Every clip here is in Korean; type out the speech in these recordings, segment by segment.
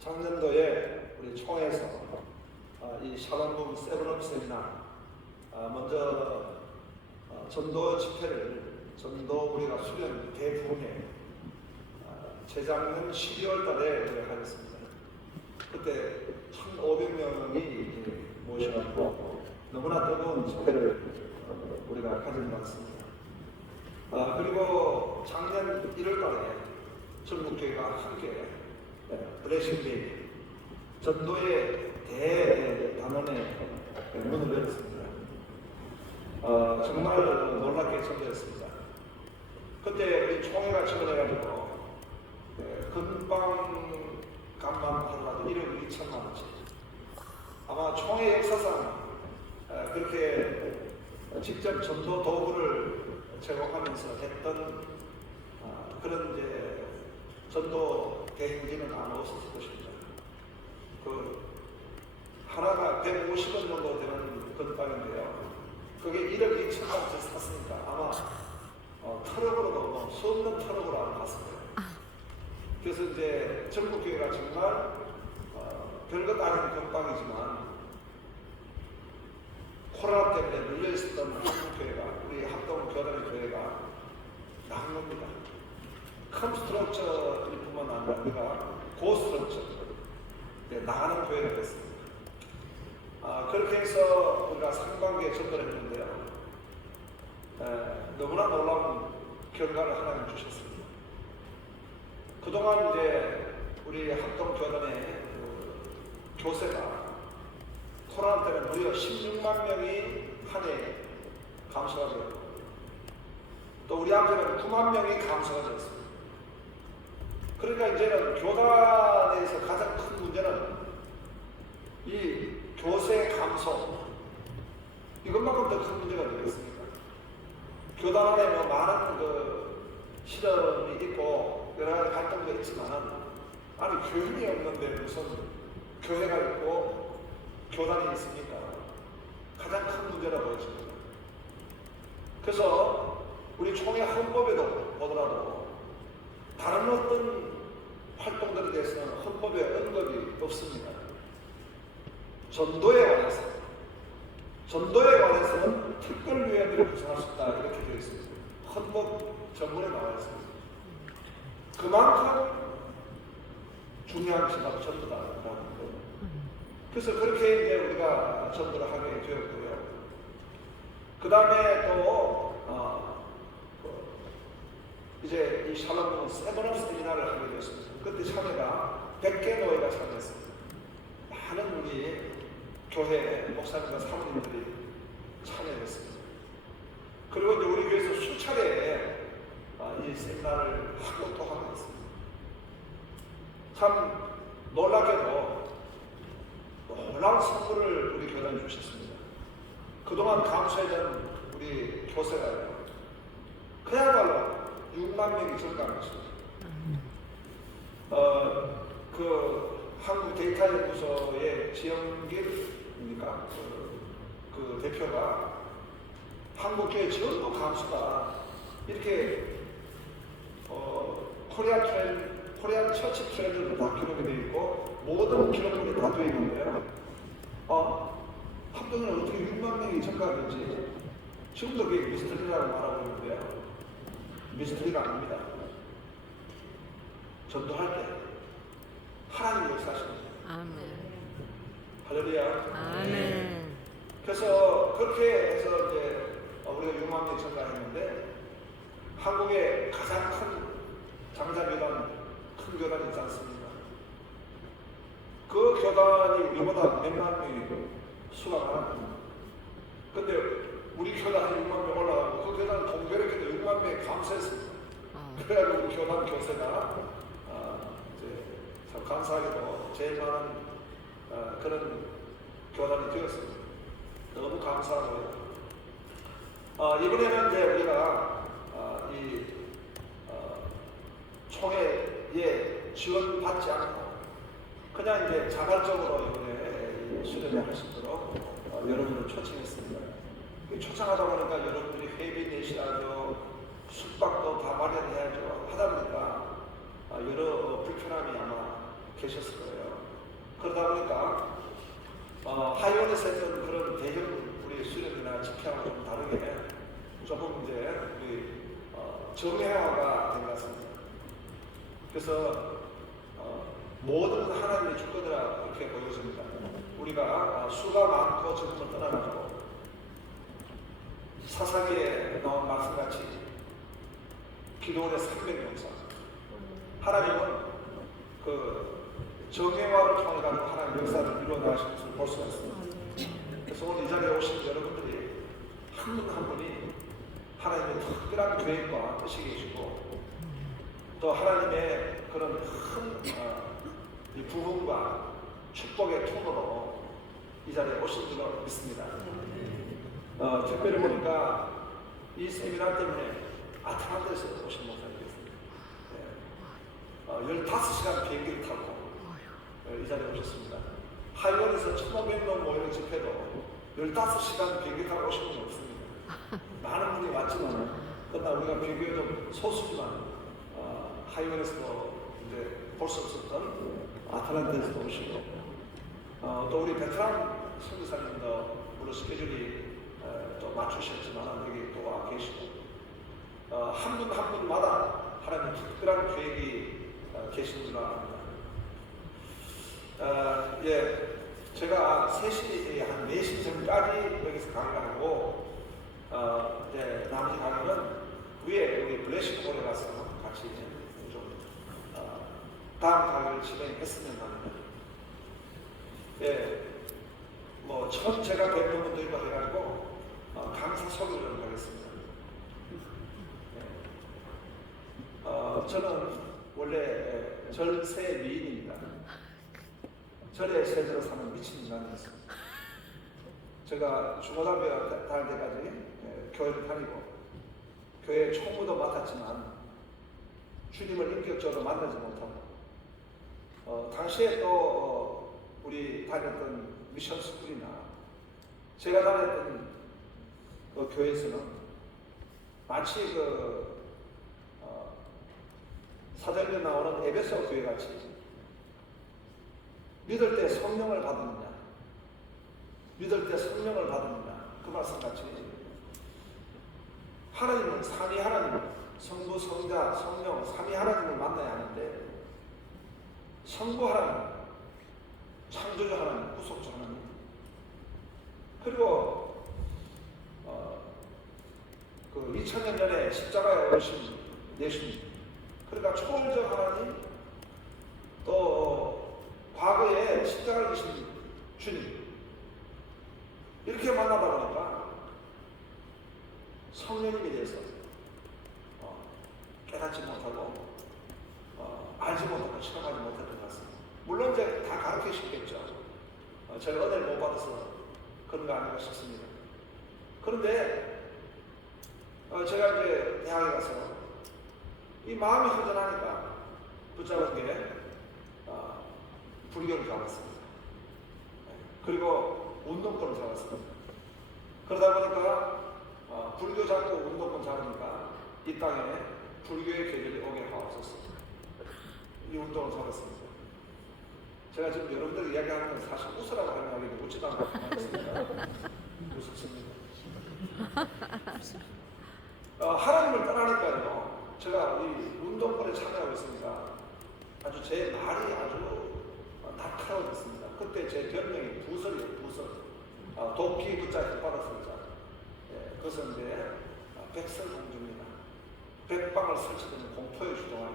작년도에 우리 총회에서 이 샬롬 세븐업 세미나 먼저 전도 집회를 전도 우리가 수련 대부흥회 재작년 12월 달에 우리가 하겠습니다. 그때 1,500명이 모셔가지고 너무나 뜨거운 집회를 우리가 가진 것 같습니다. 그리고 작년 1월 달에 전국교회가 함께 블레싱데이 전도의 대단원에 문을 열었습니다. 정말 놀랍게 전도했습니다. 그때 우리 총회가 지원해가지고 근방 값만 하더라도 1억 2천만 원씩 아마 총회 역사상 그렇게 직접 전도 도구를 제공하면서 했던 그런 이제 전도 대행진은 아마 없었을 것입니다. 그 하나가 150원 정도 되는 건빵인데요. 그게 1억 2천만 원씩 샀으니까 아마 트럭으로도 수없는 트럭으로 아마 갔을 거예요. 그래서 이제 전국교회가 정말 별것 아닌 건빵이지만 코로나 때문에 눌려있었던 한국교회가 우리 합동교단의 교회가 나간 겁니다. 큰 스트럭처일 뿐만 아니라 우리가 고스트럭처 나가는 교회가 됐습니다. 그렇게 해서 우리가 상반기에 전도를 했는데요. 너무나 놀라운 결과를 하나님 주셨습니다. 그동안 이제 우리 합동교단의 교세가 코로나 때문에 무려 16만 명이 한 해에 감소가 되었고 또 우리 앞에는 9만 명이 감소가 되었습니다. 그러니까 이제는 교단에서 가장 큰 문제는 이 교세 감소 이것만큼 더 큰 문제가 되겠습니까? 교단 안에 뭐 많은 실험이 있고 여러 가지 활동도 있지만 아니 교인이 없는데 무슨 교회가 있고 교단이 있습니까? 가장 큰 문제라 보여집니다. 그래서 우리 총회 헌법에도 보더라도 다른 어떤 활동들에 대해서는 헌법에 언급이 없습니다. 전도에 관해서는 특별위원회를 구성할 수 있다 이렇게 되어 있습니다. 헌법 전문에 나와 있습니다. 그만큼 중요한 것이 바로 전도다라는 거예요. 그래서 그렇게 이제 우리가 전도를 하게 되었고요. 그 다음에 또 이제 이 샬롬은 세븐업 세미나를 하게 되었습니다. 그때 참여가 100개 노회가 참여했습니다. 많은 우리 교회 목사님과 사모님들이 참여했습니다. 그리고 이제 우리 교회에서 수차례 이 세미나를 하고 또 하고 있습니다. 참 놀랍게도 놀라운 선물을 우리 교단에 주셨습니다. 그동안 감수했던 우리 교세가요. 그야말로 6만 명이 증가한 것입니다. 그 한국 데이터 연구소의 지영길입니까? 그 대표가 한국교회 전부 감수가 이렇게 코리안 처치 트렌드도 다 기록이 되어 있고 모든 기록물이 다 되어 있는데요. 합동은 어떻게 6만 명이 증가하는지 지금도 그게 미스터리라고 말하고 있는데요. 미스터리가 아닙니다. 전도할 때 하나님 역사하십니다. 아멘. 할렐루야. 아멘. 그래서 그렇게 해서 이제 우리가 6만 명이 증가했는데 한국의 가장 큰 장자교단, 큰 교단이 있지 않습니까? 그 교단이 우리보다 몇만 명이 수가 많았습니다. 근데 우리 교단이 6만 명 올라가고 그 교단은 동교력에도 6만 명이 감소했습니다. 그래가지고 우리 교단 교세가 이제 참 감사하게도 제일 많은 그런 교단이 되었습니다. 너무 감사하고요. 이번에는 이제 우리가 이 총회에 지원받지 않고 그냥 이제 자발적으로 이번에 수련을 할 수 있도록 여러분을 초청했습니다. 초청하다 보니까 여러분들이 회비 내시라죠, 숙박도 다 마련해야죠 하다 보니까 여러 불편함이 아마 계셨을 거예요. 그러다 보니까 하이원에서 했던 그런 대형 우리 수련이나 집회하고 좀 다르게 조금 이제 우리 정회화가 된 것 같습니다. 그래서 모든 하나님의 주권이라 그렇게 보여집니다. 우리가 수가 많고 적음을 떠나가지고 사사기에 나온 말씀같이 기도원의 300명사 하나님은 그 정예화를 통해 가지고 하나님의 역사를 이루어 나가신 것을 볼 수가 있습니다. 그래서 오늘 이 자리에 오신 여러분들이 한 분 한 분이 하나님의 특별한 계획과 뜻이 계시고 또 하나님의 그런 큰 부흥과 축복의 통로로 이 자리에 오신 줄로 믿습니다. 특별히 보니까 이 세미나 때문에 아틀란타에서 오신 목사님이 계십니다. 15시간 비행기를 타고 이 자리에 오셨습니다. 하이원에서 1,500명 모이는 집회도 15시간 비행기 타고 오신 분이 없습니다. 많은 분이 왔지만 그러나 우리가 비교적 좀 소수지만 하이원에서도 이제 볼 수 없었던 아틀란타에서도 오시고 또 우리 베트남 선교사님도 물론 스케줄이 또 맞추셨지만 여기 또 와 계시고 한 분 한 분마다 하나님 특별한 계획이 계신 줄 압니다. 예, 제가 3시 한 4시 전까지 여기서 강의를 하고 이제 나머지 강의는 위에 우리 블레싱홀에 가서 같이 좀 다음 강의를 진행했으면 합니다. 예, 뭐 처음 제가 뵙는 분들과 해가지고 강사 소개를 하겠습니다. 저는 원래 절세 미인입니다. 절에 세대로 사는 미친 인간이었습니다. 제가 중고등학교 다닐 때까지 교회를 다니고 교회 총무도 맡았지만 주님을 인격적으로 만나지 못하고 당시에 또 우리 다녔던 미션 스쿨이나 제가 다녔던 그 교회에서는 마치 사도행전에 나오는 에베소 교회 같이 믿을 때 성령을 받느냐, 믿을 때 성령을 받느냐 그 말씀 같이 하나님은 삼위 하나님, 성부, 성자, 성령 삼위 하나님을 만나야 하는데 성부 하나님, 창조주 하나님, 구속주 하나님 그리고 그 2000년 전에 십자가에 오신 예수님 그러니까 초월적 하나님 또 과거에 십자가를 지신 주님 이렇게 만나다 보니까 성령님에 대해서 깨닫지 못하고 알지 못하고 실험하지 못했던 것 같습니다. 물론 이제 다 가르쳐 주시겠죠. 제가 은혜를 못 받아서 그런 거 아닌가 싶습니다. 그런데 제가 이제 대학에 가서 이 마음이 허전하니까 붙잡은 게 불교를 잡았습니다. 그리고 운동권을 잡았습니다. 그러다 보니까 불교 잡고 운동권 잡으니까 이 땅에 불교의 계절이 오게 하옵소서. 이 운동을 잡았습니다. 제가 지금 여러분들 이야기하는 건 사실 웃으라고 하는 이야기인데 웃지도 않고 있습니다. 웃습니다. 하나님을 떠나니까요. 제가 이 운동권에 참여하고 있으니까 아주 제 말이 아주 날카로워졌습니다. 그때 제 별명이 부설이에요. 부설. 도끼 붙자 받았습니다. 예, 그것은 이제 백설공주입니다. 백방을 설치는 공포의 주동아리.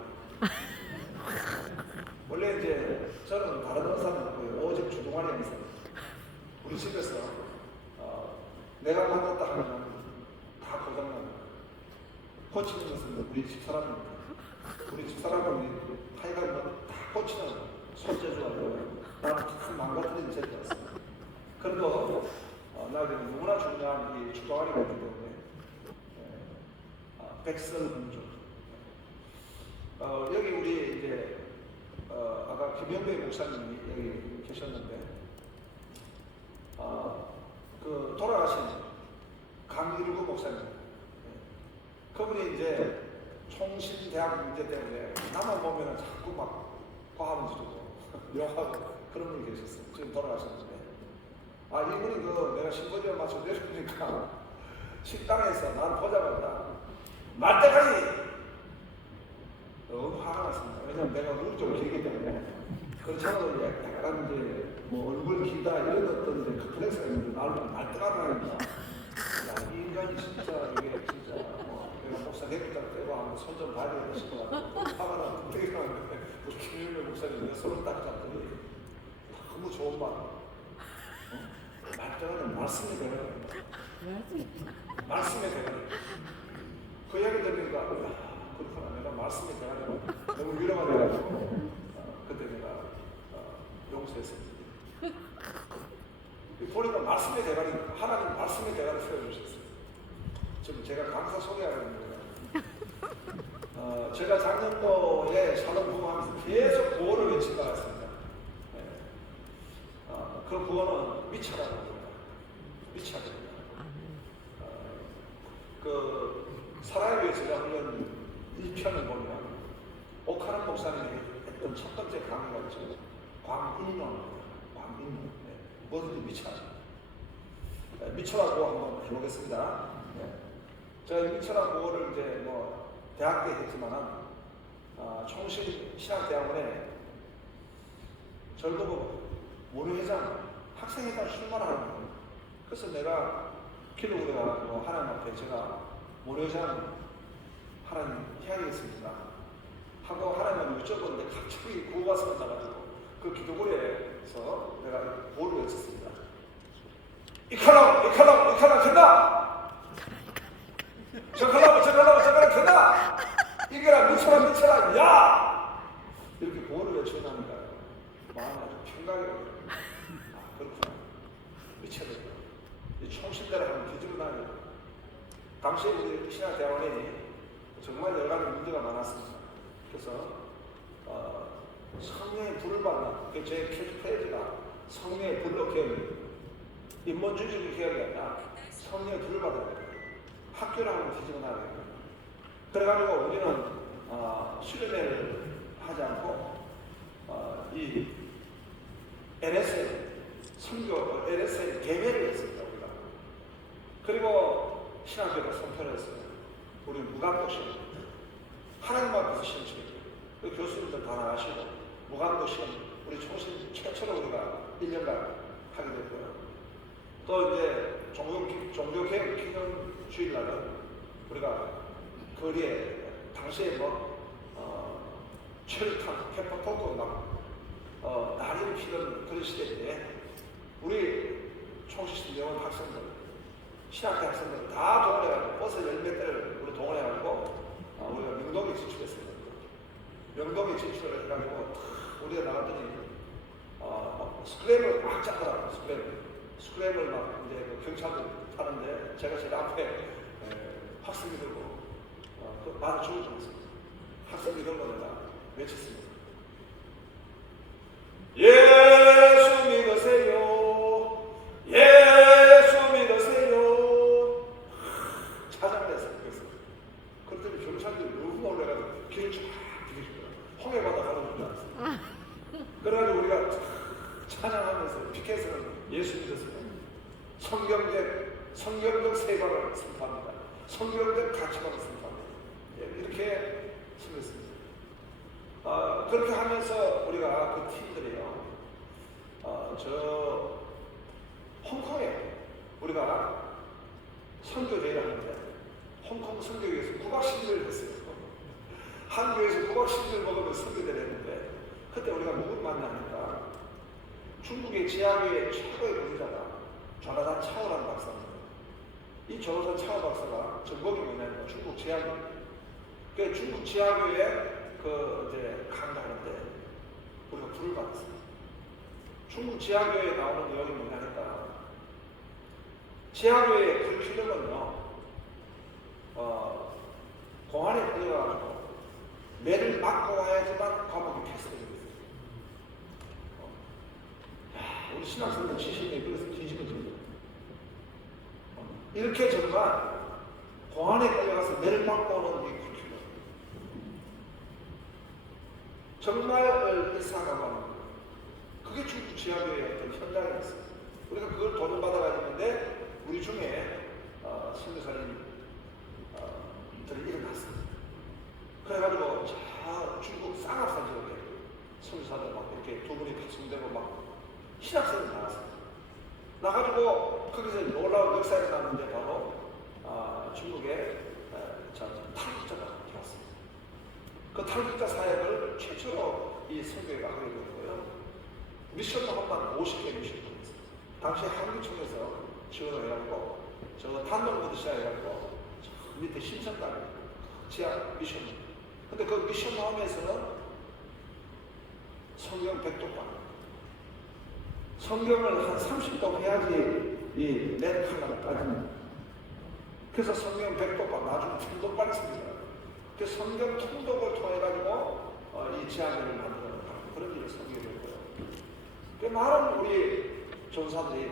원래 이제 저는 다른 의사는 없고요. 오직 주동아리 의사입니다. 우리 집에서 내가 만났다 하면 다 고장납니다. 고치는 것은 우리 집사람입니다. 우리 집사람은 하여간 다 고치는 손재주가 되고요. 나는 큰 망가뜨리는 재주였습니다. 그래도 나에게 너무나 중요한 이 주동아리가 있기 때문에 백설공주. 여기 우리 이제 아까 김영배 목사님이 여기 계셨는데 그 돌아가신 강일구 목사님 그분이 이제 총신대학 문제 때문에 나만 보면은 자꾸 막 화합을 주고 명하고 그런 분이 계셨어요. 지금 돌아가셨는데 이분이 내가 심포지엄 마쳐 내려오니까 식당에서 난 보자마자 날 때까지 너무 화가 났습니다. 왜냐면 내가 눈이 좀 길기 때문에 그렇지 않아도 약간 이제 뭐 얼굴 길다 이런 어떤 이제 컴플렉스가 있는데 날 때가 나니까 이 인간이 진짜 이게 진짜 내가 목사 내부장 때고 손 좀 봐야 되겠다 싶어가지고 화가 나고 되게 나는데 우리 김윤배 목사님 내 손을 딱 잡더니 너무 좋은 말 날 때가 말씀이 되는 말씀이 되는 그 얘기 들으니까 그렇구나 내가 말씀이 되는 너무 위로가 돼가지고 그때 내가 용서했습니다. 보니까 말씀의 대가리 하나님 말씀의 대가리 세워주셨어요. 지금 제가 강사 소개하는 거예요. 제가 작년도에 사동 부흥하면서 계속 구호를 외치다 왔습니다. 그 구호는 미쳐라는 겁니다. 미쳐입니다. 사랑을 위해 제가 흘린 이 편을 보면 옥하는 목사님이 했던 첫 번째 강의가 있죠. 광인론입니다. 광인론. 뭐든지 미쳐. 미쳐라고 한번 해보겠습니다. 제가 이 미쳐라고를 이제 대학 때 했지만은 총신 신학대학원에 절도부 모류회장 학생회장 출마하는 거예요. 그래서 내가 기도를 해가지고 하나님 앞에 제가 모류회장 하나님 해야겠습니다 하고 하나님을 여쭤보는데 갑자기 구호가 생각나가지고 그 기도굴에서 내가 구호를 외쳤습니다. 이칼람 된다! 저 칼람 된다! 이겨라 미쳐라 야! 이렇게 구호를 외쳐나니까 마음이 아주 평강이 그렇구나 미쳐야 된다. 이 총신대를 하면 뒤집어놔야 된다. 당시에 우리 신학대학원에 정말 여러 가지 문제가 많았습니다. 그래서 성령의 불을 받는 제 캐치프레이즈가 성령의 불로 개혁 인본주의적인 개혁이 아니라 성령의 불을 받아야 돼요. 학교를 한번 뒤집어놔야 돼요. 그래가지고 우리는 수련회를 하지 않고 이 NSL 선교 NSL 개회를 했습니다. 우리가. 그리고 신학교를 선포를 했어요. 우리 무감독 시험 하나님 앞에서 시험 치르고 교수님들 다 나가시고 무감독 시험 우리 총신 최초로 우리가 1년간 하게 됐고요. 또 이제 종교개혁 기념 주일날은 우리가 거리에 당시에 철탕, 페퍼토크 난리를 피던 그런 시대인데 우리 총신대원 학생들 신학대 학생들 다 동원해가지고 버스 열몇 대를 우리 동원해가지고 우리가 명동에 진출했습니다. 명동에 진출을 해가지고 우리가 나갔더니 스크랩을 막 잡더라고요. 스크랩을 막 이제 경찰들 타는데 제가 제일 앞에 학생이 들고 말을 주고 있었습니다. 학생이 들고 내가 외쳤습니다. 예수 믿으세요. 예수 믿으세요. 찾아냈어요. 그래서 그랬더니 경찰들이 너무 놀래가지고 길을 쫙 뒤집어요. 홍해바다 가는 줄 알았어요. 그래가지고 우리가 찬양하면서 피켓에는 예수 믿으세요. 성경적 세관을 선포합니다. 성경적 가치관을 선포합니다. 이렇게 선포했습니다. 그렇게 하면서 우리가 그 팀들이요. 저 홍콩에 우리가 선교대회를 하는데 홍콩 선교회에서 9박 10일을 했어요. 한교에서 9박 10일을 먹으면 선교대회를 했는데 그때 우리가 누구를 만나니까 중국의 지하교회 최고의 권위자가 조나단 차오라는 박사입니다. 이 조나단 차오 박사가 전공이 뭐냐면 중국 지하교회. 그 중국 지하교회 이제 강좌하는데 우리가 불을 받았어요. 중국 지하교회에 나오는 내용이 뭐냐니까 지하교회의 불 필름은요 공안에 끌려가지고 매를 맞고 와야지만 과목이 패스되는 거예요. 우리 신학생들 지식이 그래서 뒤집어진 거예요. 이렇게 정말 공안에 끌려가서 매를 맞고 오는 게 불필요. 정말 일사가고 하는 거예요. 그게 중국 지하교회의 어떤 현장이었어요. 우리가 그걸 도전받아가지고 있는데 우리 중에 선교사님들이 일어났어요. 그래가지고 저 중국 쌍합산 지역에 선교사들 막 이렇게 두 분이 파송되고 막 신학생이 나왔어요. 나가지고 거기서 놀라운 역사가 일어났는데 바로 중국에 탈북자가 왔어요. 그 탈북자 사역을 최초로 이 선교회가 하게 된 거예요. 미션만 50개 미션을 했어요. 당시 한국청에서 지원을 해갖고 저 단동부터 시작해갖고 저 밑에 신천까지 지하 미션. 근데 그 미션 마음에서는 성경 100독방. 성경을 한 30독 해야지 이 넷하나를 따지는. 그래서 성경 100독방 나중에 통독방이 생깁니다. 그 성경 통독을 통해가지고 이 지하교를 만드는 그런 일을 섬기게 됐고요. 그 많은 우리 전사들이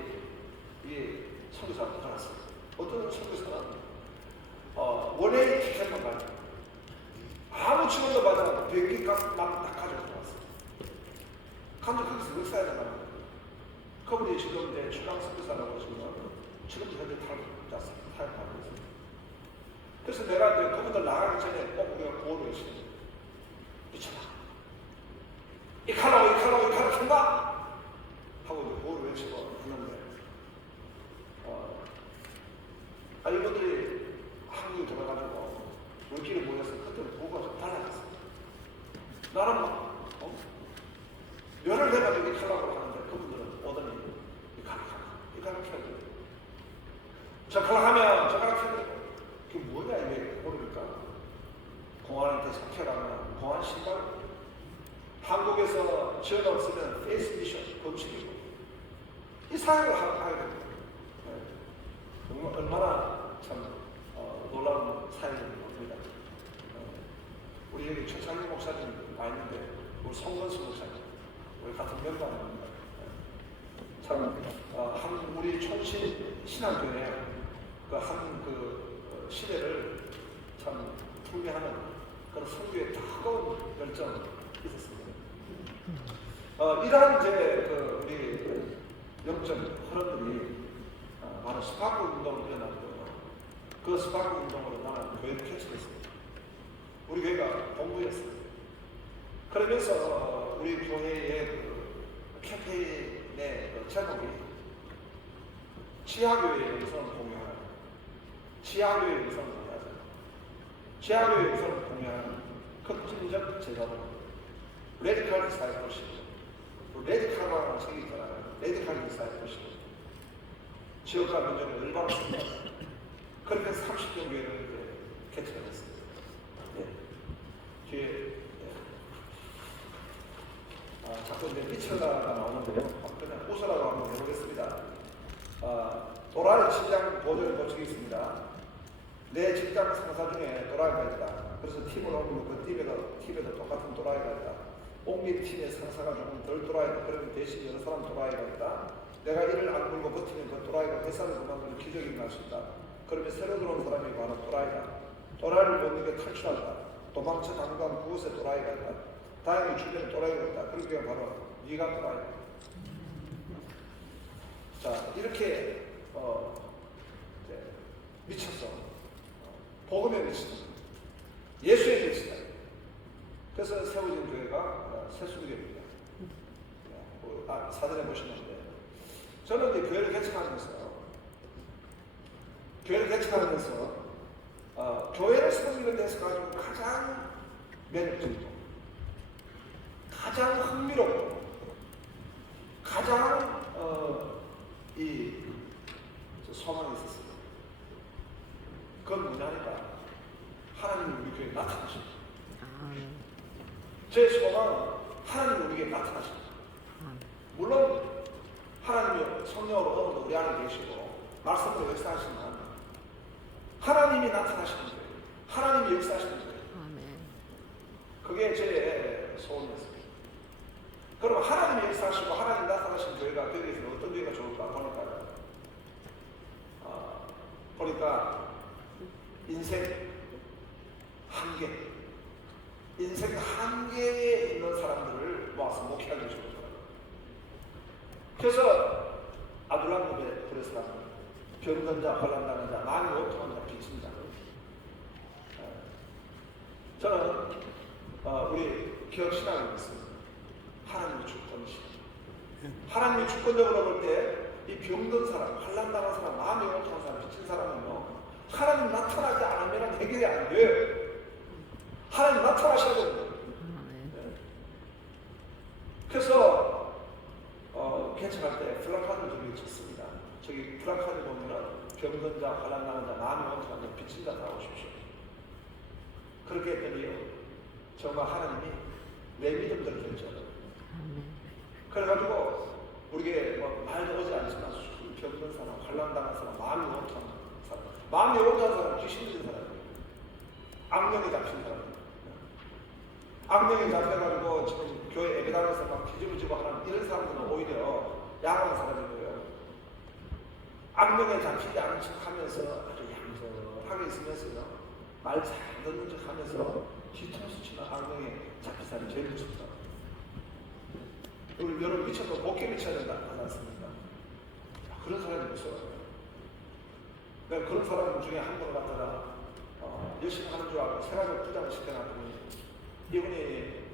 이 선교사를 들어갔어요. 어떤 선교사는 원래의 티켓만 가지고 아무 지원도 받지 않고 비행기값만 딱 가지고 들어왔어요. 간도 거기서 역사에 나가는 거예요. 그분이 지금 이제 최강 선교사라고 하시면 지금 현재 타협하고 있습니다. 그래서 내가 이제 그분들 나가기 전에 꼭 우리가 구호를 했어요. 미쳐라. 이 칼로 캔다! 하고 이제 구호를 외치고 했는데, 이분들이 한국에 들어가지고 물길에 모여서 그때는 구호가 좀 달라졌어요. 나는 막, 열을 내가지고 이 칼로 하는데 그분들은 오더니 이 칼로 켜야 저 칼로 하면 저 칼로 켜야 돼. 그게 뭐냐 이게 모르니까 공안한테 잡혀가면 공안 신발 한국에서 지원 없으면 페이스 미션 검식이고 이 사회를 하게 됩니다. 정말 얼마나 참 놀라운 사회인 것 같습니다. 우리 여기 최창희 목사님 와 있는데 우리 송건수 목사님 우리 같은 멤버 아닙니까? 참 우리 촌신 신앙교회 그 시대를 참 풍미하는 그런 선교의 뜨거운 열정이 있었습니다. 이러한 이제 우리 영적 흐름들이 바로 스파크 운동을 일어났고요. 그 스파크 운동으로 나는 교회를 개척했습니다. 우리 교회가 동부였어요. 그러면서 우리 교회의 그 캠페인의 그 제목이 지하교회의 우선 공유하는 지하교회의 우선 공유하자. 지하교회의 우선 공유하는 급진적 제도는 레디컬 디사이플십. 레디컬이라는 책이 있잖아요. 레디컬 디사이플십. 지역과 민족의 얼마나 씁니다. 그렇게 30년 교회를 개척을 했습니다. 뒤에 자꾸 이제 미쳐가 나오는데요. 그냥 웃으라고 한번 해보겠습니다. 도라의 직장 보조를 고치기 있습니다. 내 직장 상사 중에 도라이가 있다. 그래서 팀을 옮기고 그 팀에도 똑같은 도라이가 있다. 옮긴 팀의 상사가 조금 덜 도라이다. 그러면 대신 여러 사람 도라이가 있다. 내가 이를 안 물고 버티면 그 도라이가 회사를 그만두는 기적이 날 수 있다. 그러면 새로 들어온 사람이 바로 도라이다. 도라이를 못 이겨 탈출한다. 도망쳐 당간 그곳에 도라이가 있다. 다행히 주변에 도라이가 있다. 그러기가 바로 네가 도라이다. 자, 이렇게 미쳤어. 복음에 미친다. 예수에 미친다. 그래서 세워진 교회가 새수교회입니다. 사전에 보시는데 저는 이제 교회를 개척하면서 교회를 섬기는 데서 가지고 가장 매력적이고 가장 흥미롭고 가장 소망이 있었습니다. 그건 뭐냐니까 하나님이 우리 교회에 나타나십니다. 제 소망은 하나님이 우리에게 나타나십니다. 물론 하나님이 성령으로 오늘도 우리 안에 계시고 말씀으로 역사하시지만 하나님이 나타나시는 거예요. 하나님이 역사하시는 거예요. 그게 제 소원이었습니다. 그럼 하나님이 역사하시고 하나님이 나타나신 교회가 거기에서 어떤 교회가 좋을까 보니까 인생 한계 인생 한계에 있는 사람들을 모아서 목회하기 좋더라고요. 그래서 아둘람의 그래서 병든 자, 환난당한 자, 마음이 원통한 자, 빚진 자. 저는 우리 기업신앙을 믿습니다. 하나님이 주권이시죠. 하나님이 주권적으로 볼 때 이 병든 사람, 환난당한 사람, 마음이 원통한 사람, 빚진 사람은요, 하나님 나타나지 않으면 해결이 안 돼요. 하나님 나타나셔야 됩니다. 그래서 개척할 때 플라카드를 저기 쳤습니다. 저기 플라카드 보면은 병든 자, 환난당한 자, 마음이 원통한 자, 빚진 자 나오십시오. 그렇게 했더니 정말 하나님이 내 믿음대로 됐죠. 그래가지고 우리에게 말도 오지 않지만 병든 사람, 환난당한 사람, 마음이 원통한 사람, 마음이 원통한 사람, 귀신 들린 사람이에요. 악령이 잡힌 사람이에요. 악령이 잡혀가지고 지금 교회 예배당에서 막 뒤집어 지고 하는 이런 사람들은 오히려 야망한 사람이고요. 악령에 잡히지 않은 척 하면서 아주 얌전하게 있으면서요, 말 잘 듣는 척 하면서 뒤통수 치는 악령에 잡힌 사람이 제일 무섭다. 우리 여러분 미쳐도 목회 미쳐야 된다 하지 않습니까? 그런 사람이 무서워요. 내가 그런 사람 중에 한 번 갖다가 열심히 하는 줄 알고 생활을 부장을 시켜놨더니 이분이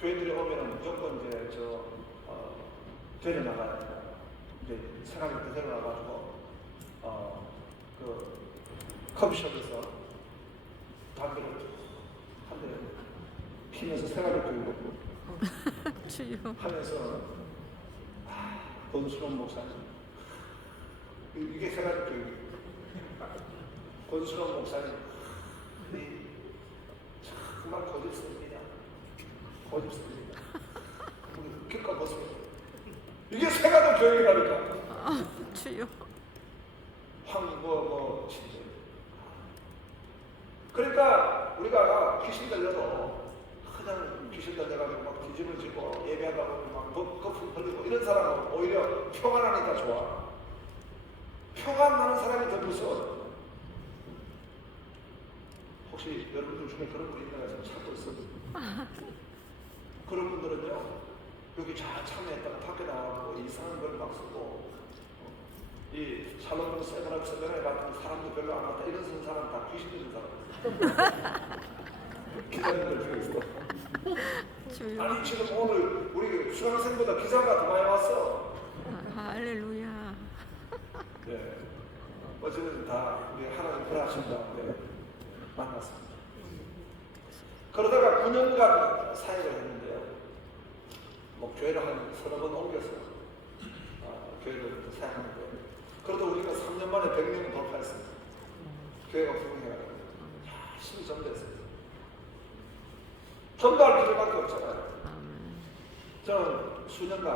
교회들이 오면은 무조건 이제 데려나가야 돼요. 이제 생활을 데려나가가지고 그 커피숍에서 담배를 한 대 피면서 생활을 교육하고 하면서 권순원 목사님, 이게 생활 교육. 권순원 목사님 정말 고집스럽니다. 고집스럽니다. 기껏 보세요. 이게 생활 교육이라니까. 주여. 진짜. 그러니까 우리가 귀신 들려도 그냥 귀신 들려가지고 막 뒤집을 지고 예배하다 보면 막 거품 흘리고 이런 사람은 오히려 평안하니까 좋아. 평안 나는 사람이 더 무서워. 혹시 여러분들 중에 그런 분이 있나요? 지금 찾고 있어요. 그런 분들은요, 여기 잘 참여했다가 밖에 나와서 이상한 걸 막 쓰고, 이 살롱 세미나에 같은 사람도 별로 안 왔다 이런 사람 다 귀신 들린 사람. 기자님들 중에 있어. 아니 지금 오늘 우리 수강생보다 기자가 더 많이 왔어. 할렐루야. 네. 어쨌든 다 우리 하나님 불하신다. 네. 만났습니다. 그러다가 9년간 사역을 했는데요. 교회를 한 서너 번 옮겨서 교회를 사역하는데, 그래도 우리가 3년 만에 100명을 돌파했습니다. 교회가 부흥해가지고 열심히 전도했습니다. 전도할 필요밖에 없잖아요. 저는 수년간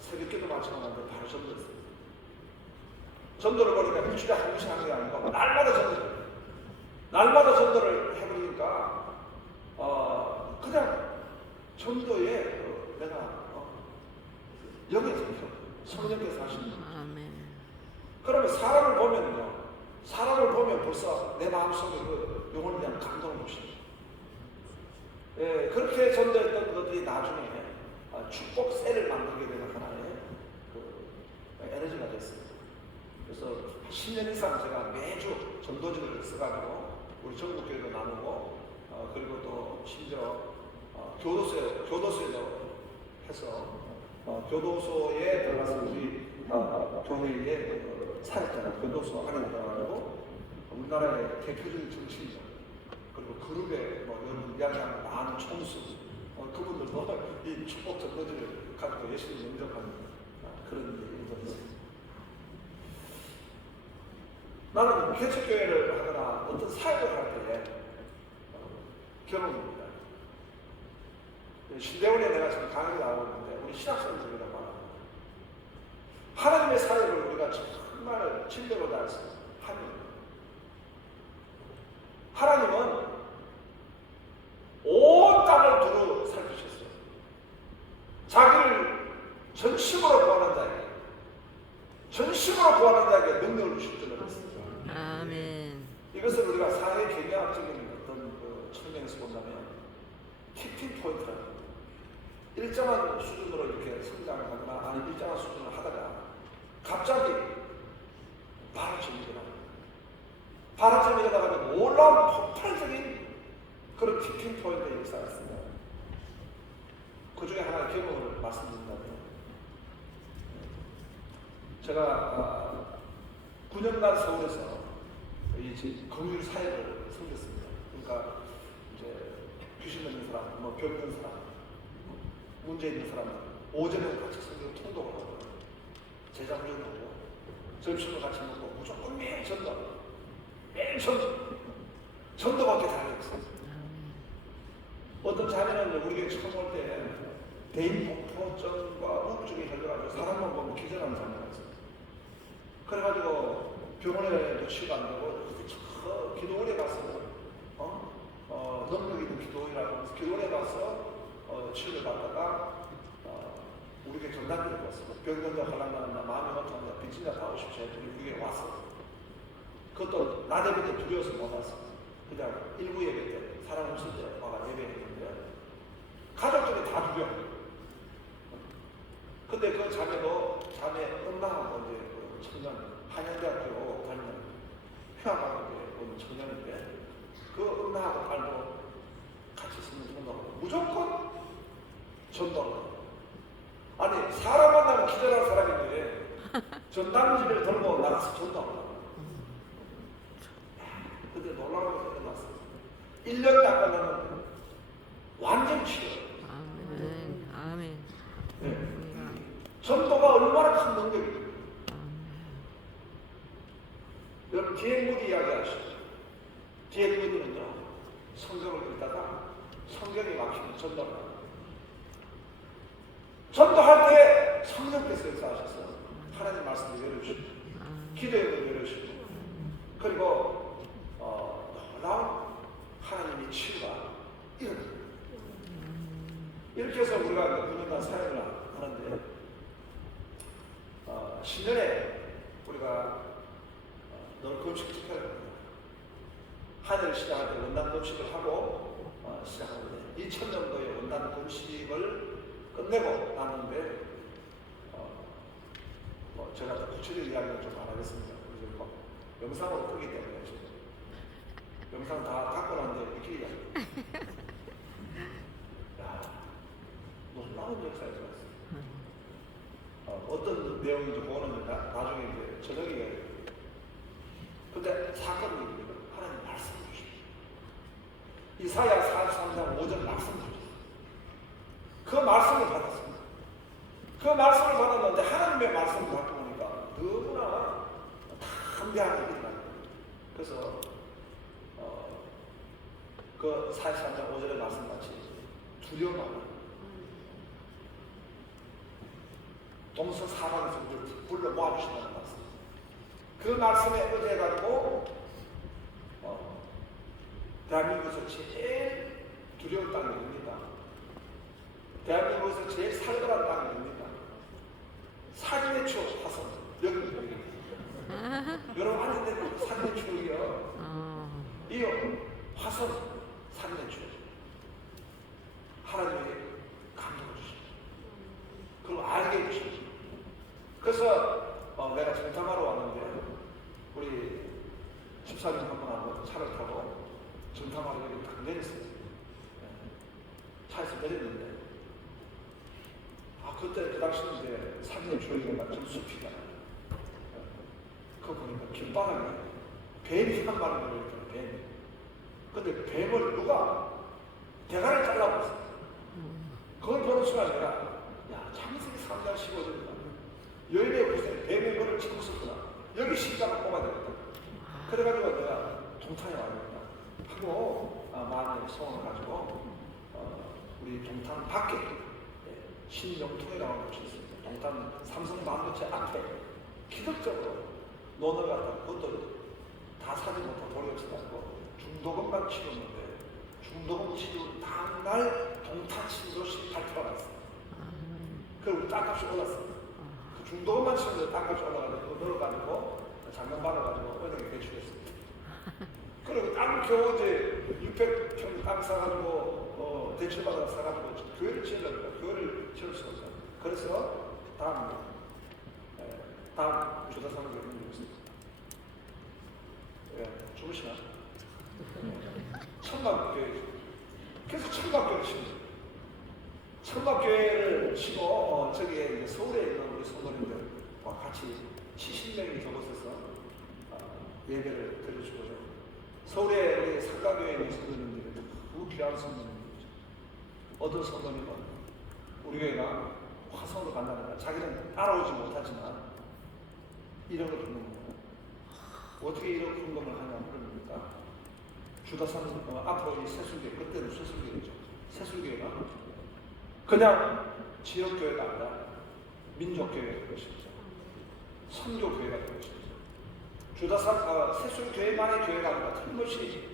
새벽기도 마치고 바로 전도했어요. 전도를 보니까 일주일에 한 번씩 하는 게 아니고 날마다 전도를 해버리니까 그냥 전도에 내가 영에서 성령께서 하시는 거죠. 그러면 사람을 보면 벌써 내 마음속에 그 영혼에 대한 감동을 보시죠. 예, 그렇게 전도했던 것들이 나중에 축복세를 만들게 되는 하나의 에너지가 됐습니다. 그래서 10년 이상 제가 매주 전도지를 써가지고 우리 전국교회도 나누고 그리고 또 심지어 교도소에도 해서 교도소에 들어가서 우리 교회에 사역자나 교도소 안에 들어가지고 우리나라의 대표적인 정치인들 그리고 그룹에 여러분 이야기하는 많은 총수 그분들도 이 축복 전도지를 가지고 열심히 영접하는 그런 일도 있습니다. 나는 개척교회를 하거나 어떤 사역을 할 때에 경험입니다. 신대원에 내가 지금 강의를 나오고 있는데 우리 신학생들이라고 말합니다. 하나님의 사역을 우리가 정말 진대로 다해서 하면 하나님은 온 땅을 두루 살피셨어요. 자기를 전심으로 구하는 자에게 능력을 주실 줄 알았습니다. 아멘. 이것을 우리가 사회 경제학적인 어떤 그 측면에서 측면에서 본다면 티핑 포인트라는 일정한 수준으로 이렇게 성장하거나 아니 일정한 수준을 하다가 갑자기 발화점이 일어나요. 발화점이 일어나면 놀라운 폭발적인 그런 티핑 포인트의 역사가 있습니다. 그 중에 하나의 경험을 말씀드린다면 제가 9년간 서울에서 이 공유 사역을 섬겼습니다. 그러니까 이제 귀신 들린 사람, 뭐 병 있는 사람, 문제 있는 사람 오전에 같이 섬기고 통독을 하고 제자 훈련하고 점심을 같이 먹고 무조건 매일 전도, 매일 전도밖에 다녔어요. 어떤 자매는 우리 교회 처음 올 때 대인 공포증과 우울증이 걸려가지고 사람만 보면 기절하는 자매가 있어요. 그래가지고 병원에도 치료가 안 되고 저 기도원에 가서 능력 있는 기도원이라고 해서 기도원에 가서 치료를 받다가 우리 교회 전단지를 봤어요. 병변자 하려면 마음이 못한다, 빚진다 하고 싶지 않더니 우리 교회에 왔어. 그것도 나 예배 때 두려워서 못 왔어. 그냥 일부 예배 때 사람 없을 때 와가 예배했는데 가족들이 다 두려워. 근데 그 자매도 자매 엄마하고 이제 그 청년 한양대학교 다니는 회화관에 온 청년인데 그 엄마하고 딸도 같이 있으면 전도하고 무조건 전도하고 아니 사람 만나면 기절하는 사람인데 전단지를 들고 나가서 전도하고 근데 놀라운 것이 일어났어요. 1년 딱 끝나면 완전 치료. 아멘. 아멘. 네. 전도가 얼마나 큰 능력이에요. 여러분 디엘무디 이야기하시죠. 디엘무디는요 성경을 읽다가 성경이 막히면 전도를 합니다. 전도할 때 성령께서 역사하셔서 하나님 말씀을 열어주시고 기도의 문을 열어주시고 그리고 놀라운 하나님의 치유가 일어납니다. 이렇게 해서 우리가 9년간 사역을 하는데 신년에 우리가 늘 건축 투표를 합니다. 한 해를 시작할 때 원단 건축을 하고 시작하는데 2000년도에 원단 건축을 끝내고 나는데 제가 더 구체적인 이야기를 좀 안 하겠습니다. 그래서 막 영상으로 뜨기 때문에 지금 영상 다 갖고 났는데 이렇게 이야기. 야, 놀라운 역사에 들어갔어요. 어떤 내용인지 그거는 나중에 이제 저녁에 근데 사건이 하나님 말씀해 주십시오. 이사야 43장 5절 말씀 주셨어요. 그 말씀을 받았습니다. 그 말씀을 받았는데 하나님의 말씀을 받고 보니까 너무나 담대한 일이 나요. 그래서 그 43장 5절의 말씀같이 두려움만 동서 사방에서 우리를 불러 모아주신다는 말씀. 그 말씀에 의지해가지고 대한민국에서 제일 두려운 땅이 됩니다. 대한민국에서 제일 살벌한 땅이 됩니다. 사진의 추억 화성 여기 여러분 아는데 사진의 추억이요. 이요 화성 사진의 추억. 하나님이 감동을 주십니다. 그걸 알게 해주십니다. 그래서 내가 정탐하러 왔는데 우리 집사님 한 분하고 차를 타고 정탐하러 여기 딱 내렸어요. 차에서 내렸는데 그때 그 당시는 이제 사진의 추억이가 좀 숲이잖아요. 그거 보니까 길바닥에 뱀이 한 마리 들어있잖아요. 뱀이. 근데 뱀을 누가 대가를 잘라버렸어요. 그걸 보는 순간 내가 야 창세기 3장 15절이다. 열매 보세요. 뱀의 머리를 치고 있었구나. 여기 십자가 뽑아야 되겠다. 그래가지고 내가 동탄에 와야겠다 하고 마음의 소원을 가지고 우리 동탄 밖에 신영통이라는 곳이 있습니다. 동탄 삼성 반도체 앞에 기적적으로 논을 갖다 그것도 다 사지 못한 돌이 없어가지고 중도금만 치렀는데 중도금 치료 다음날 동탄 신도시 발표가 났어요. 그리고 우리 땅값이 올랐어요. 그 중도금만 치는데 땅값이 올라가지고 넣어가지고 장난 받아가지고 은행에 대출했습니다. 그리고 땅 겨우 이제 600평 땅 사가지고 대출받아 사가지고 교회를 지으려니까 교회를 지을 수가 없어요. 그래서 다음 주다상을 열는 있습니다. 주무시나? 천막교회. 그래서 천막교회를 치는 거예요. 천막교회를 치고 저기에 이제 서울에 있는 우리 성도님들과 같이 70명이 저곳에서 예배를 드려주고요. 서울에 우리 상가교회에 있는 성도님들이 너무 귀한 성도님들이죠. 어떤 성도님은 우리 교회가 화성으로 간다니까 자기는 따라오지 못하지만 이런 걸 듣는 거예요. 어떻게 이런 궁금을 하냐면 그럽니까? 주다산 앞으로 이 세술교회, 그때는 세술교회죠. 세술교회가 그냥 지역교회가 아니라 민족교회가 될 것이죠. 선교교회가 될 것이죠. 주다산 세술교회만의 교회가 아니라 틀림없이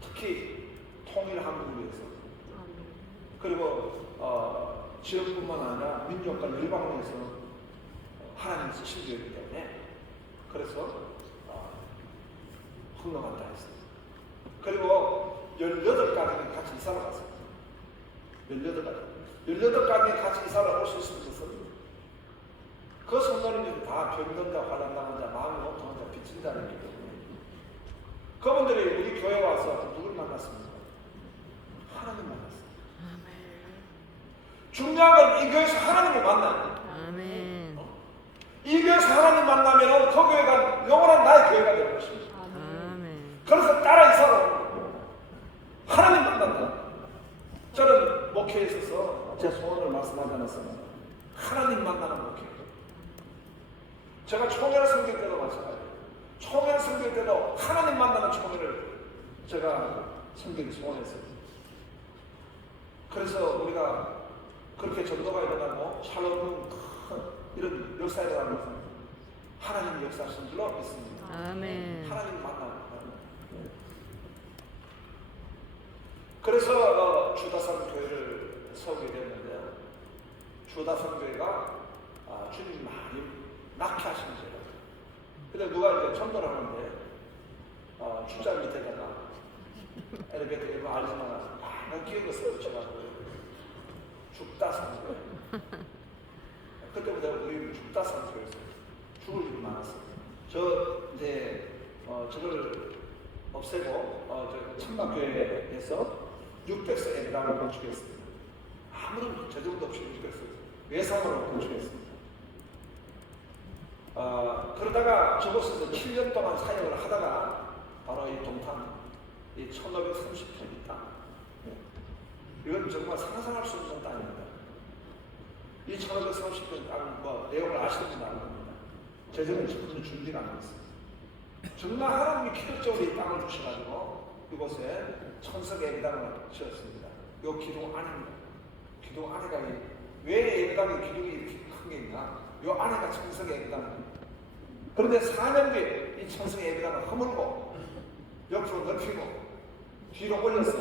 특히 통일한국을 위해서 그리고 지역뿐만 아니라 민족과 열방을 위해서 하나님이 쓰신 교회이기 때문에 그래서 흥망한다 했어요. 그리고 18가정이 같이 이사를 갔어요. 18가정이 같이 이사를 올 수 있는 것은 그 성도님들이 다 병든 자, 환난당한 자, 마음이 온통한 자, 빚진 자였기 때문에 그분들이 우리 교회에 와서 누굴 만났습니까? 하나님 만났어요. 중요한 건 이 교회에서 하나님을 만나요. 아멘. 이 교회에서 하나님 만나면 그 교회가 영원한 나의 교회가 될 것입니다. 아멘. 그래서 따라 이사로 하나님 만난다. 저는 목회에 있어서 제 소원을 말씀하지 않았습니다. 하나님 만나는 목회. 제가 총회를 섬길 때도 마찬가지예요. 총회를 섬길 때도 하나님 만나는 총회를 제가 섬기기 소원했어요. 그래서 우리가 그렇게 전도가 일어나고 샬롬은 큰 이런 역사에 일어나는 것은 하나님 역사하신 줄로 믿습니다. 아멘. 하나님 만나는 그래서 주다산 교회를 세우게 됐는데요. 주다산 교회가 주님이 많이 낳게 하시는 거예요. 근데 누가 이제 전도를 하는데 출자 밑에다가 엘리베이터 이런 거 알지만 난 기억을 써붙여가지고 죽다산 교회. 그때부터 우리는 죽다산 교회에서 죽을 일이 많았어요. 저 이제 저걸 없애고 저 천막교회에서 600세 예배당을 건축했습니다. 아무런 재정도 없이 600세 외상으로 건축했습니다. 그러다가 저곳에서 7년 동안 사역을 하다가 바로 이 동탄 이 1530평 땅, 이건 정말 상상할 수 없는 땅입니다. 이 1530평 땅은 내용을 아시는 분은 알 겁니다. 재정을 전혀 준비가 안 됐습니다. 정말 하나님이 기적적으로 이 땅을 주셔가지고 이곳에 천석 예배당을 지었습니다. 이 기둥 안입니다. 기둥 안에가 왜 예배당에 기둥이 이렇게 큰 게 있나? 이 안에가 천석 예배당입니다. 그런데 4년 뒤에 이 천석 예배당을 허물고 옆으로 넓히고 뒤로 올려서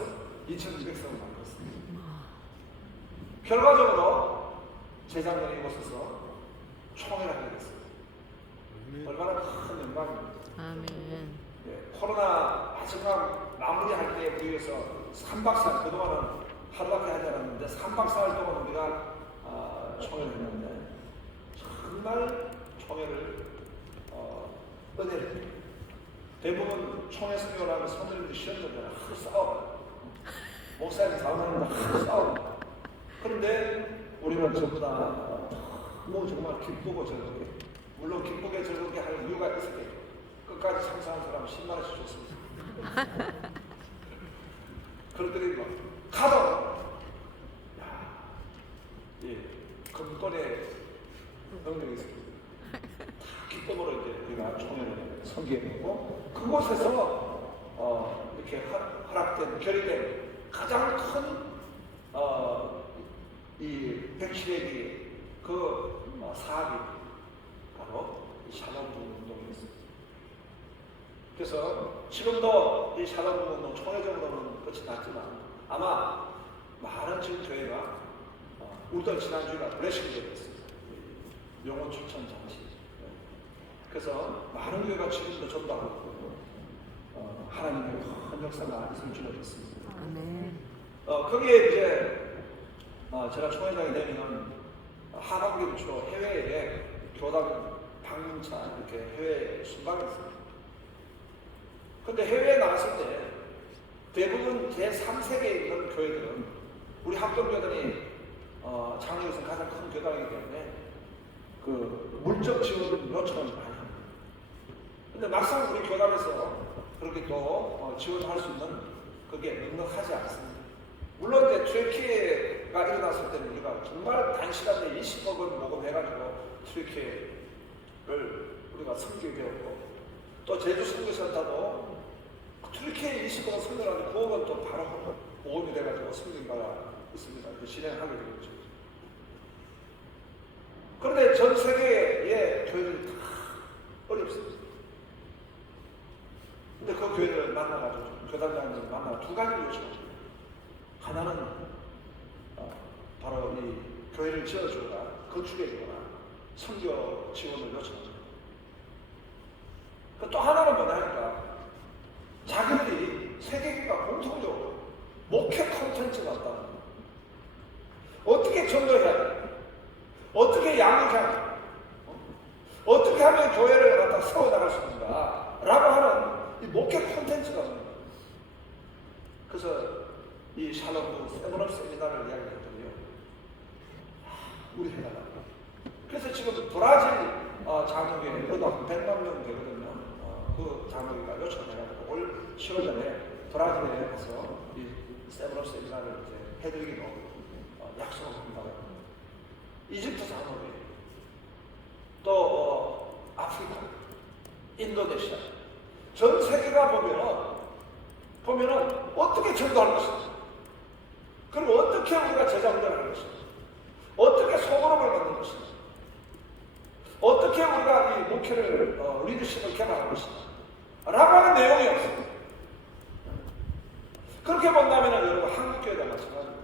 2200석을 만들었습니다. 결과적으로 재작년에 이곳에서 총회를 하게 됐습니다. 얼마나 큰 영광입니다. 아멘. 코로나 마지막 마무리할 때 우리 위해서 3박 4일, 그동안은 하루밖에 하지 않았는데 3박 4일 동안 우리가 총회를 했는데 정말 총회를 은혜를 대부분 총회 설교를 하면 성도님들이 시험들잖아요. 하루 싸워요. 목사님 사모님들 하루 싸워요. 그런데 우리는 전부 다 너무 정말 기쁘고 즐겁게, 물론 기쁘게 즐겁게 할 이유가 있었겠죠. 끝까지 참사한 사람은 10만원씩 줬습니다. 그렇더니 막 가도 금권의 능력이 있습니다. 기쁨으로 이제 우리가 총회를 섬기고 그곳에서 이렇게 허락된 결의된 가장 큰 이 백시대기 그 사업이 바로 샬롬 운동이었습니다. 그래서 지금도 이 샬롬 운동 총회적으로는 끝이 났지만 아마 많은 지금 교회가 우리도 지난주에 블레싱 예배였습니다. 영혼 추천 장치. 그래서 많은 교회가 지금도 전도하고 하나님의 큰 역사가 있을 줄로 믿습니다. 아멘. 거기에 이제 제가 총회장이 되면 하반기로 주로 해외에 교단 방문차 이렇게 해외에 순방을 했습니다. 근데 해외에 나갔을 때 대부분 제3세계에 있는 교회들은 우리 합동교단이 장로에서 가장 큰 교단이기 때문에 그 물적 지원 요청을 많이 합니다. 근데 막상 우리 교단에서 그렇게 또 지원할 수 있는 그게 넉넉하지 않습니다. 물론 이제 트레키가 일어났을 때는 우리가 정말 단시간에 20억 원 모금해가지고 트레키를 우리가 섬기게 되었고 또 제주 선교센터도 트레키에 20억 원 섬겨가지고 9억 원 또 바로 모금이 돼가지고 섬긴 바가 있습니다. 진행하게 되겠죠. 그런데 전 세계의 교회들이 다 어렵습니다. 근데 그 교회를 만나가지고 교단장님을 만나서 두 가지를 요청합니다. 하나는 바로 이 교회를 지어주거나 건축해주거나 선교 지원을 요청합니다. 또 하나는 뭐냐 하니까 자기들이 세계교회가 공통적으로 목회 콘텐츠가 없다는 거예요. 어떻게 전도해야 돼? 어떻게 양육해야 돼? 어떻게 하면 교회를 갖다 세워나갈 수 있는가? 라고 하는 이 목회 콘텐츠가 없는 거예요. 그래서 이 샬롬 세븐업 세미나를 이야기했더니요. 우리 해달라. 그래서 지금 브라질 장로교회, 그것도 한 100만 명 되거든요. 그 장로교회가 요청해가지고 올 10월달에 브라질에 가서 이 세븐업 세미나를 이제 해드리기로 약속을 합니다. 이집트 장로교회, 또 아프리카, 인도네시아, 전 세계가 보면은 어떻게 전도할 것인가? 그리고 어떻게 우리가 제자훈련을 할 것인가? 어떻게 소그룹을 만들 것인가? 어떻게 우리가 이 목회를 리더십을 개발할 것인가? 라고 하는 내용이 없습니다. 그렇게 본다면 여러분 한국교회도 마찬가지입니다.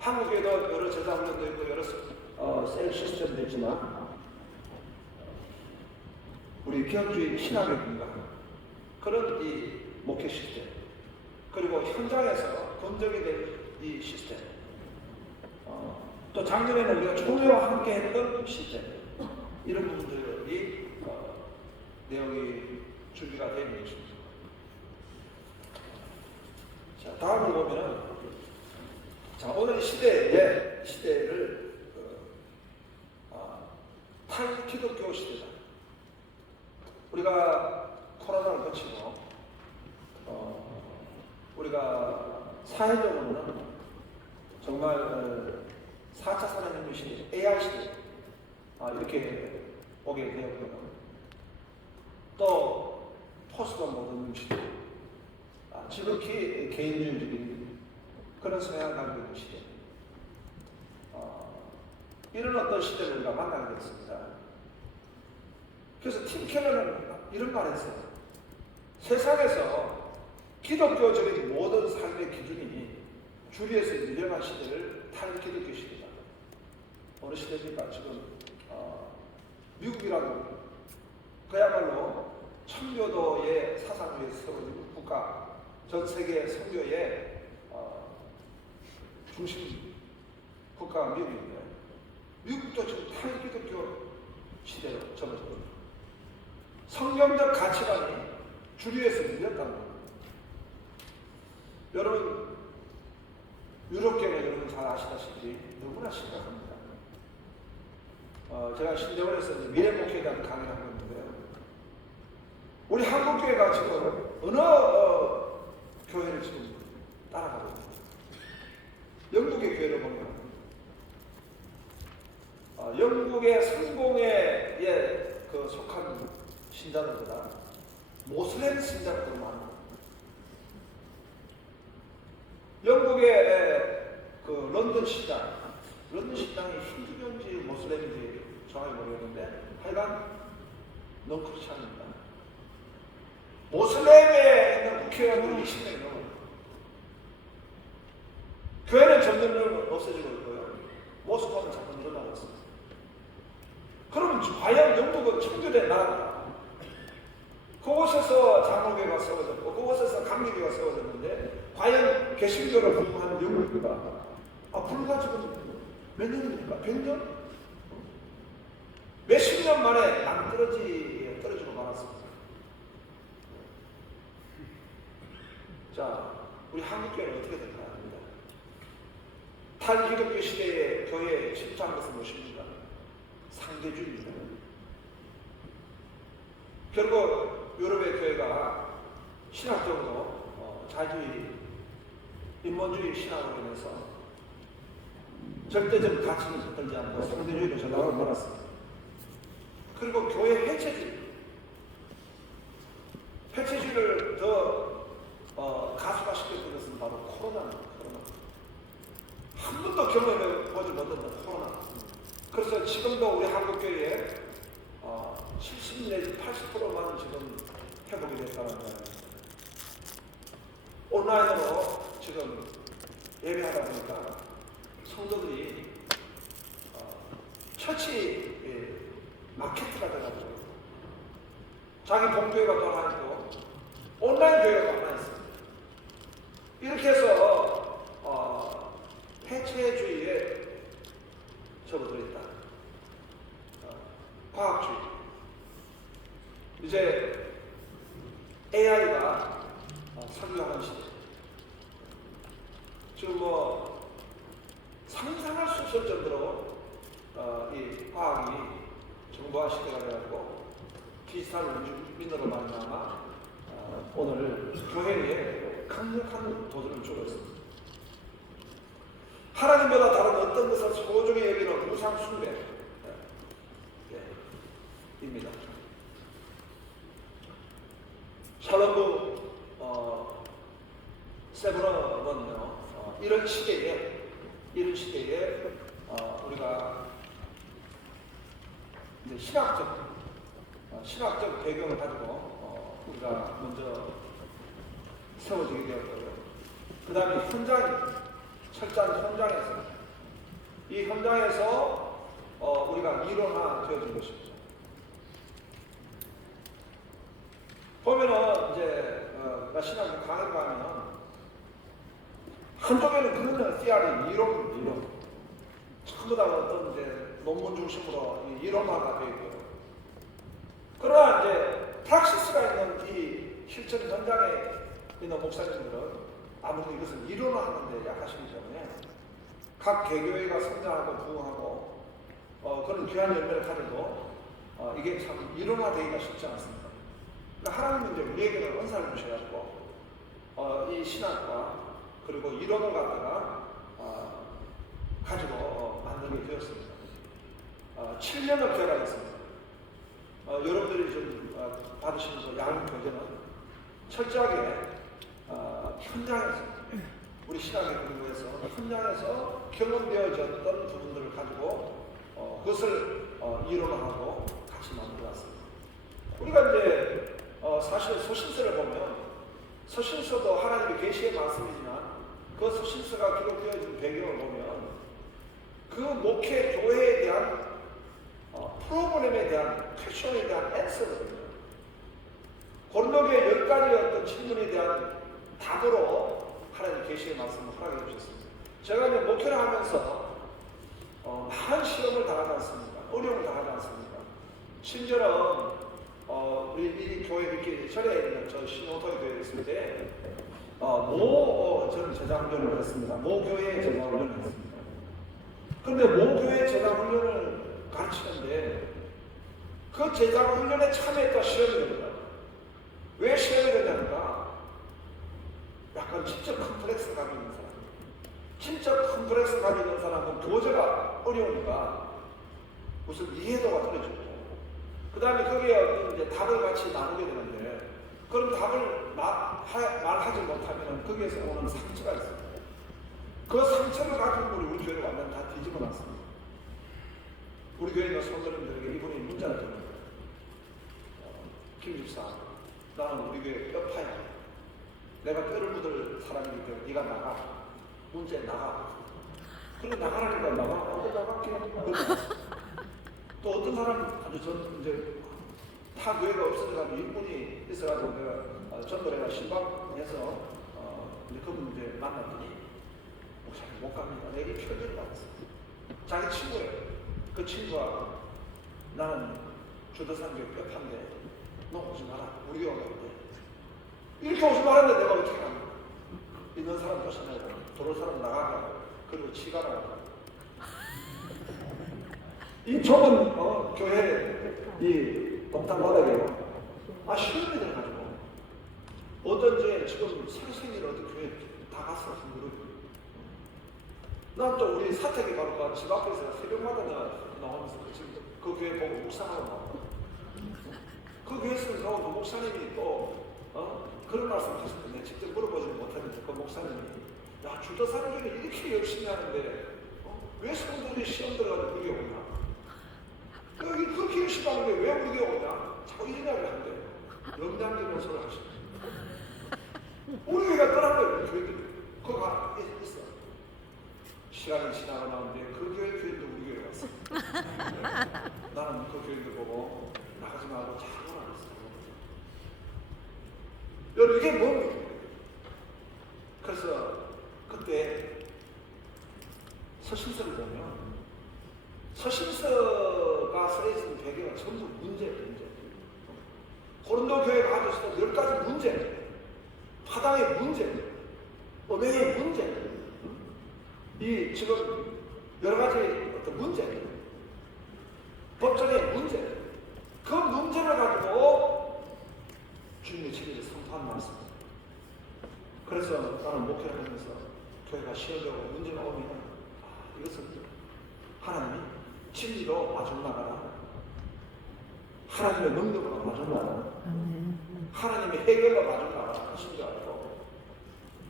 한국교회도 여러 제자훈련도 있고 여러 셀 시스템도 있지만 우리 기업주의 신학의 분과 그런 이 목회 시스템 그리고 현장에서 건적이 된 이 시스템 또 작년에는 우리가 총회와 함께 했던 시스템 이런 부분들이 내용이 준비가 되어 있는 것입니다. 자, 다음을 보면은 자, 오늘 시대를 탈기독교 시대다. 우리가 코로나를 거치고 우리가 사회적으로는 정말 4차 산업혁명 시대, AI 시대 이렇게 보게 되었고요. 또 포스트 모던 시대, 지극히 개인주의적인 그런 성향을 가지고 있는 시대, 이런 어떤 시대를 우리가 만나게 됐습니다. 그래서 팀 켈러는 이런 말을 했어요. 세상에서 기독교적인 모든 삶의 기준이 주리에서 유명한 시대를 탈기독교 시대다. 어느 시대입니까? 지금 미국이라는 그야말로 청교도의 사상 위에 세워진 국가, 전 세계 선교의 중심 국가가 미국인데 미국도 지금 탈기독교 시대로 접어들었습니다. 성경적 가치관이 주류에서 밀렸다는 겁니다. 여러분, 유럽계는 여러분 잘 아시다시피 너무나 심각합니다. 제가 신대원에서 미래목회에 대한 강의를 하고 있는데요. 우리 한국교회가 지금 어느 교회를 지금 따라가고 있습니다. 영국의 교회를 보면 영국의 성공에 속한 신자들보다 모슬렘 신자들이 많아요. 영국의 그 런던 시장이 힌두교인지 모슬렘인지 정확히 모르겠는데 하여간 넌크리스찬입니다. 모슬렘에 있는 국회의원들이 20명이 넘어요. 교회는 점점 없어지고 있고요. 모스크바는 자꾸 늘어나고 있습니다. 그러면 과연 영국은 청교된 나라인가? 그곳에서 장로교가 세워졌고 그곳에서 감리교가 세워졌는데 과연 개신교를 부흥한 영국가 불과 지금 몇 년입니까? 100년? 몇십 년 만에 낭떠러지에 떨어지고 말았습니다. 자, 우리 한국교회는 어떻게 될까 합니다. 탈기독교 시대의 교회에 침투한 것은 무엇입니까? 상대주의입니다. 결국 유럽의 교회가 신학적으로 자유주의, 인본주의 신학으로 인해서 절대적 가치를 붙들지 않고 상대주의로 전락을 몰았습니다. 그리고 교회 해체주의를 더 가속화시켰던 것은 바로 코로나입니다. 한 번도 경험해 보지 못했던 코로나. 그래서 지금도 우리 한국교회에 70 내지 80%만 지금 회복이 됐다는 거예요. 온라인으로 지금 예배하다 보니까 성도들이 처치 마케트가 돼가지고 자기 본교회가 또 하나 있고 온라인 교회가 하나 있습니다. 이렇게 해서 해체주의에 접어들어 있다. 과학주의. 이제 AI가 상용하는 시대. 지금 상상할 수 없을 정도로 이 과학이 정보화 시대가 되었고 디지털 우주민으로 만나마 오늘 교회에 강력한 도전을 주고 있습니다. 하나님보다 다른 어떤 것을 소중히 여기는 우상 숭배입니다. 샬롬부 세브론은요 이런 시대에 우리가 이제 신학적 배경을 가지고 우리가 먼저 세워지게 되었고요. 그 다음에 철저한 현장에서 이 현장에서 우리가 이론화 되어진 것입니다. 보면은 이제 신학 강의를 가면 한쪽에는 그런 theory, 이론 전부 다 어떤 이제 논문 중심으로 이론화가 되어 있고요. 그러나 이제 프락시스가 있는 이 실천 현장에 있는 목사님들은 아무래도 이것을 이론화하는데 약하시기 때문에 각 개교회가 성장하고 부흥하고 그런 귀한 열매를 가져도 이게 참 이론화되기가 쉽지 않습니다. 그러니까 하나님은 이제 우리에게는 은사를 주셔가지고 이 신학과 그리고 이론을 갖다가 가지고 만들게 되었습니다. 7년을 개발했습니다. 여러분들이 좀 받으시는 그 야간 교재는 철저하게 현장에서 우리 신학의 공부에서 현장에서 경험되어졌던 부분들을 가지고 그것을 이론화하고 같이 만들어왔습니다. 우리가 이제 사실 서신서를 보면 서신서도 하나님의 계시의 말씀이지만 그 서신서가 기록되어진 배경을 보면 그 목회 교회에 대한 프로그램에 대한 퀘션에 대한 앤서거든요. 골목의 10가지 어떤 질문에 대한 답으로 하나님 계시의 말씀을 허락해 주셨습니다. 제가 이제 목회를 하면서 많은 시험을 당하지 않습니까? 어려움을 당하지 않습니까? 심지어는 우리 이 교회 이렇게 절에 있는 저 신호토에 되어 있을 때 저는 제자훈련을 했습니다. 모 교회에 제자훈련을 했습니다. 그런데 모 교회 제자훈련을 가르치는데 그 제자훈련에 참여했다 시험이 됩니다. 왜 시험이 되냐니까 약간 심적 컴플렉스 가지고 있는 사람. 심적 컴플렉스 가지고 있는 사람은 교제가 어려우니까 무슨 이해도가 떨어지고 그 다음에 거기에 어떤 이제 답을 같이 나누게 되는데 그런 답을 말하지 못하면 거기에서 오는 상처가 있습니다. 그 상처를 가지고 우리 교회를 완전 다 뒤집어 놨습니다. 우리 교회 있는 성도님들에게 이분이 문자를 드는 거예요. 김 집사, 나는 우리 교회 뼈파야. 내가 뼈를 묻을 사람이기 때문에 네가 나가. 문제 나가. 그래 나가라니까 나가. 나갈게. 또 어떤 사람은 아주 전 이제 타 교회가 없어져가지고 일꾼이 있어가지고 내가 전도회가 신방해서 이제 그분 이제 만났더니 목사님 못 갑니다. 내가 편지를 받았어. 자기 친구예요. 그 친구가 나는 주도산교회 뼈판데 너 오지 마라. 우리 교회 오는데 이렇게 오지 말았는데 내가 어떻게 합니까? 있는 사람 쫓아내고 들어올 사람 나가고 그리고 치가라고 이 좁은 교회 이 동탄바닥에 시험이 들어가지고 어떤 제 지금 생일 어떤 교회 다 갔어. 난 또 우리 사택이 바로 집 앞에서 새벽마다 나오면서 지금 그 교회 보고 묵상하고 나왔고 그 교회에서 나온 그 목사님이 또 그런 말씀 하셨는데 내가 직접 물어보지는 못했는데 그 목사님이 야 주도사는 중에 이렇게 열심히 하는데 왜 성도들이 시험 들어가지고 우리 교회 오냐 여기 그렇게 열심히 하는데 왜 우리 교회 오냐 자꾸 이런 이야기를 하는데 영장적인 소리를 하시네 우리 교회가 떠난 거예요. 교회들이 거기 있어. 시간이 지나고 나오는데 그 교회도 우리 교회 왔어. 나는 그 교회도 보고 나가지 말고 자꾸 나갔어. 여러분 이게 뭡니까? 그래서 그때 서신서를 보면 서신서가 쓰여진 배경은 전부 문제. 고린도 교회가 가지고 있었던 10가지 문제, 파당의 문제, 음행의 문제, 이 지금 여러 가지 어떤 문제, 법정의 문제, 그 문제를 가지고 주님의 진리를 선포한 말씀입니다. 그래서 나는 목회를 하면서 교회가 시험되고 문제가 오면 이것은 하나님이 진리로 마중나가라, 하나님의 능력으로 마중나가라, 하나님의 해결로 마중나가라 하신 줄 알고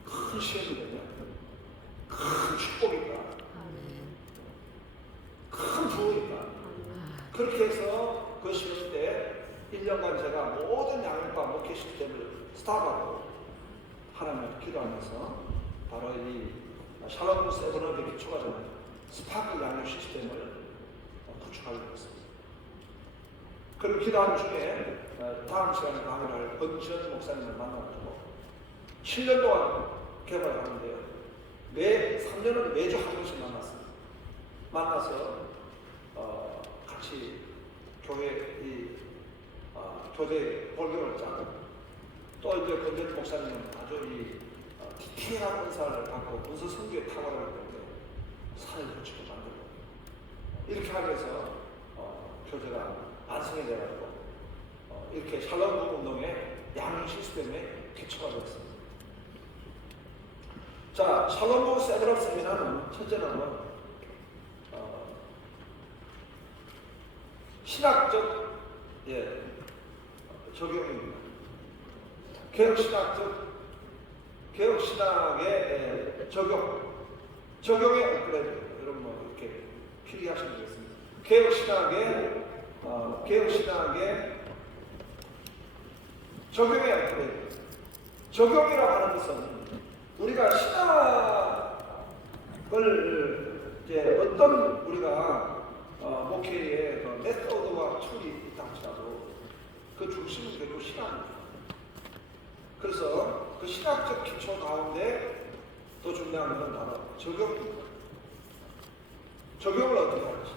큰 시험이 되면 큰 축복이다, 큰 부흥이다. 그렇게 해서 그 시험 때 1년간 제가 모든 양육과 목회 시스템을 스탑하고 하나님을 기도하면서 바로 이 샬롬 세븐업의 기초가 되는 스파크 양육 시스템을 구축하게 되었습니다. 그리고 기도한 중에 다음 시간에 강의를 할 권지현 목사님을 만나가지고 7년 동안 개발을 하는데요. 매 3년은 매주 한 번씩 만났습니다. 만나서 같이 교회 이 교대 볼경을 짜고 또 이제 권지현 목사님은 아주 이 디테일한 은사를 갖고 문서 선교에 탁월하기 때문에 산을 구축해 만들고 이렇게 하면서 교제가 완성이 되어가지고 이렇게 샬롬 운동의 양육 시스템의 기초가 되었습니다. 자, 샬롬 세브럽 세미나는 첫째는 신학적 적용입니다. 개혁신학의 적용의 업그레이드. 여러분 뭐 이렇게 필기하시면 되겠습니다. 개혁신학의 적용의 업그레이드. 적용이라고 하는 것은 우리가 신학을 이제 어떤 우리가 목회의 그 메소드와 툴이 있다 할지라도 그 중심은 결국 신학입니다. 그래서 그 신학적 기초 가운데 또 중요한 것은 바로 적용입니다. 적용을 어떻게 할지.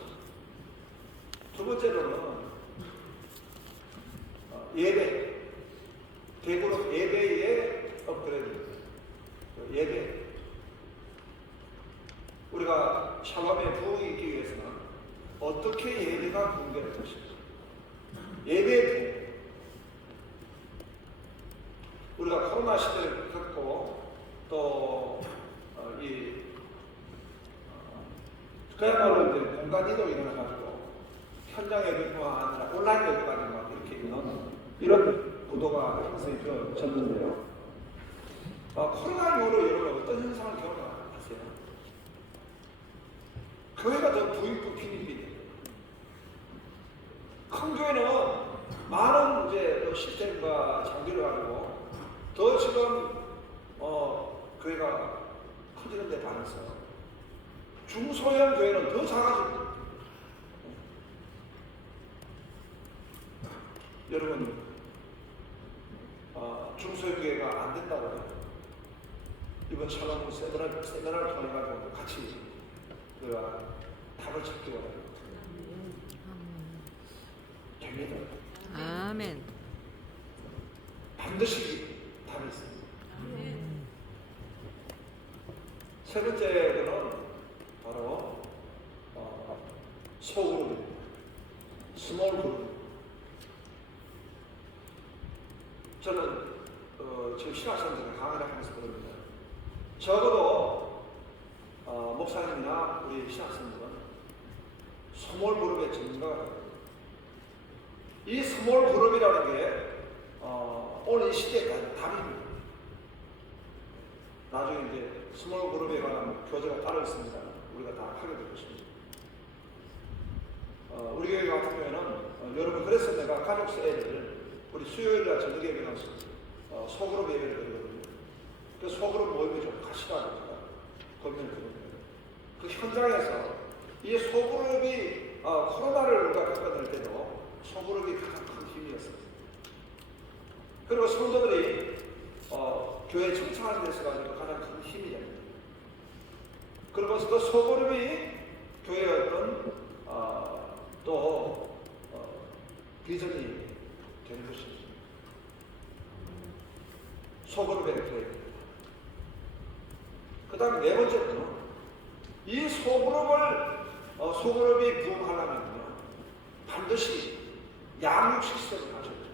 두 번째로는 예배. 대부분 예배의 업그레이드. 예배. 우리가 샬롬의 부흥이 있기 위해서는 어떻게 예배가 붕괴될 것인가. 예배의 부흥. 우리가 코로나 시대를 겪고 또 그야말로 이제 공간 이동이 일어나가지고 현장 예배뿐만 아니라 온라인 예배까지 막 이렇게 있는 이런 구도가 형성이 되어졌는데요. 코로나 이후로 여러분 어떤 현상을 경험하세요? 교회가 더 부익부 빈입니다. 큰 교회는 많은 이제 시스템과 장비를 가지고 더 지금 교회가 커지는 데 반해서 중소형 교회는 더 작아집니다. 여러분 중소교회가 안 된다고 해요. 이번 샬롬 세미나를 통해 가지고 같이 우리가 답을 찾기 원합니다. 됩니다. 아멘. 반드시 답이 있습니다. 세 번째로는 바로 소그룹입니다. 스몰 그룹. 저는 지금 신학생들을 강의를 하면서 그럽니다. 적어도 목사님이나 우리 신학생들은 스몰 그룹의 전문가가 됩니다. 이 스몰 그룹이라는 게 오늘 이 시대에 답입니다. 나중에 이제 스몰 그룹에 관한 교재가 따로 있습니다. 우리가 다 하게 될 것입니다. 우리 교회 같은 경우에는 여러분 그래서 내가 가족 세일을 우리 수요일날 저녁 예배는 소그룹 예배를 드리거든요. 그 소그룹 모임에 좀 가시라고 제가 권면을 드립니다. 그 현장에서 이 소그룹이 코로나를 우리가 겪어낼 때도 소그룹이 가장 큰 힘이었습니다. 그리고 성도들이 교회 청창하는 데서 가지고 가장 큰 힘이 됩니다. 그리고 그 소그룹이 교회의 어떤 또 비전이 되는 것입니다. 소그룹의 교회입니다. 그 다음에 네 번째는 이 소그룹이 부흥하려면요 반드시 양육 시스템을 가져야 돼요.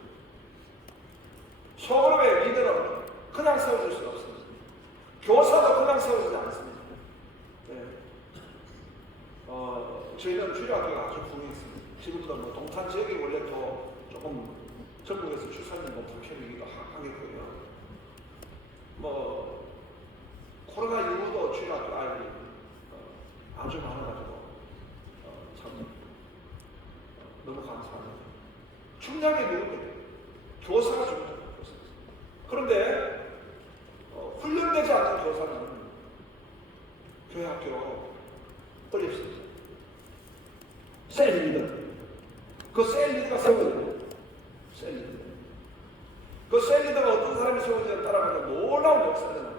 소그룹의 리더는 그냥 세워줄 수가 없습니다. 교사도 그냥 세워지지 않습니다. 네. 저희는 주일학교가 아주 부흥했습니다. 지금도 뭐 동탄 지역이 원래 또 조금 전국에서 출산율 높은 편이기도 하겠고요. 뭐 코로나 이후도 주일학교 아이들이 아주 많아가지고 참 너무 감사합니다. 중요한 게 누구예요? 교사가 중요합니다. 그런데 훈련되지 않은 교사는 교회 학교로 어렵습니다. 셀 리더. 그 셀 리더가 세워야 돼요. 셀 리더. 그 셀 리더가 어떤 사람이 세워지냐에 따라 놀라운 역사가 나옵니다.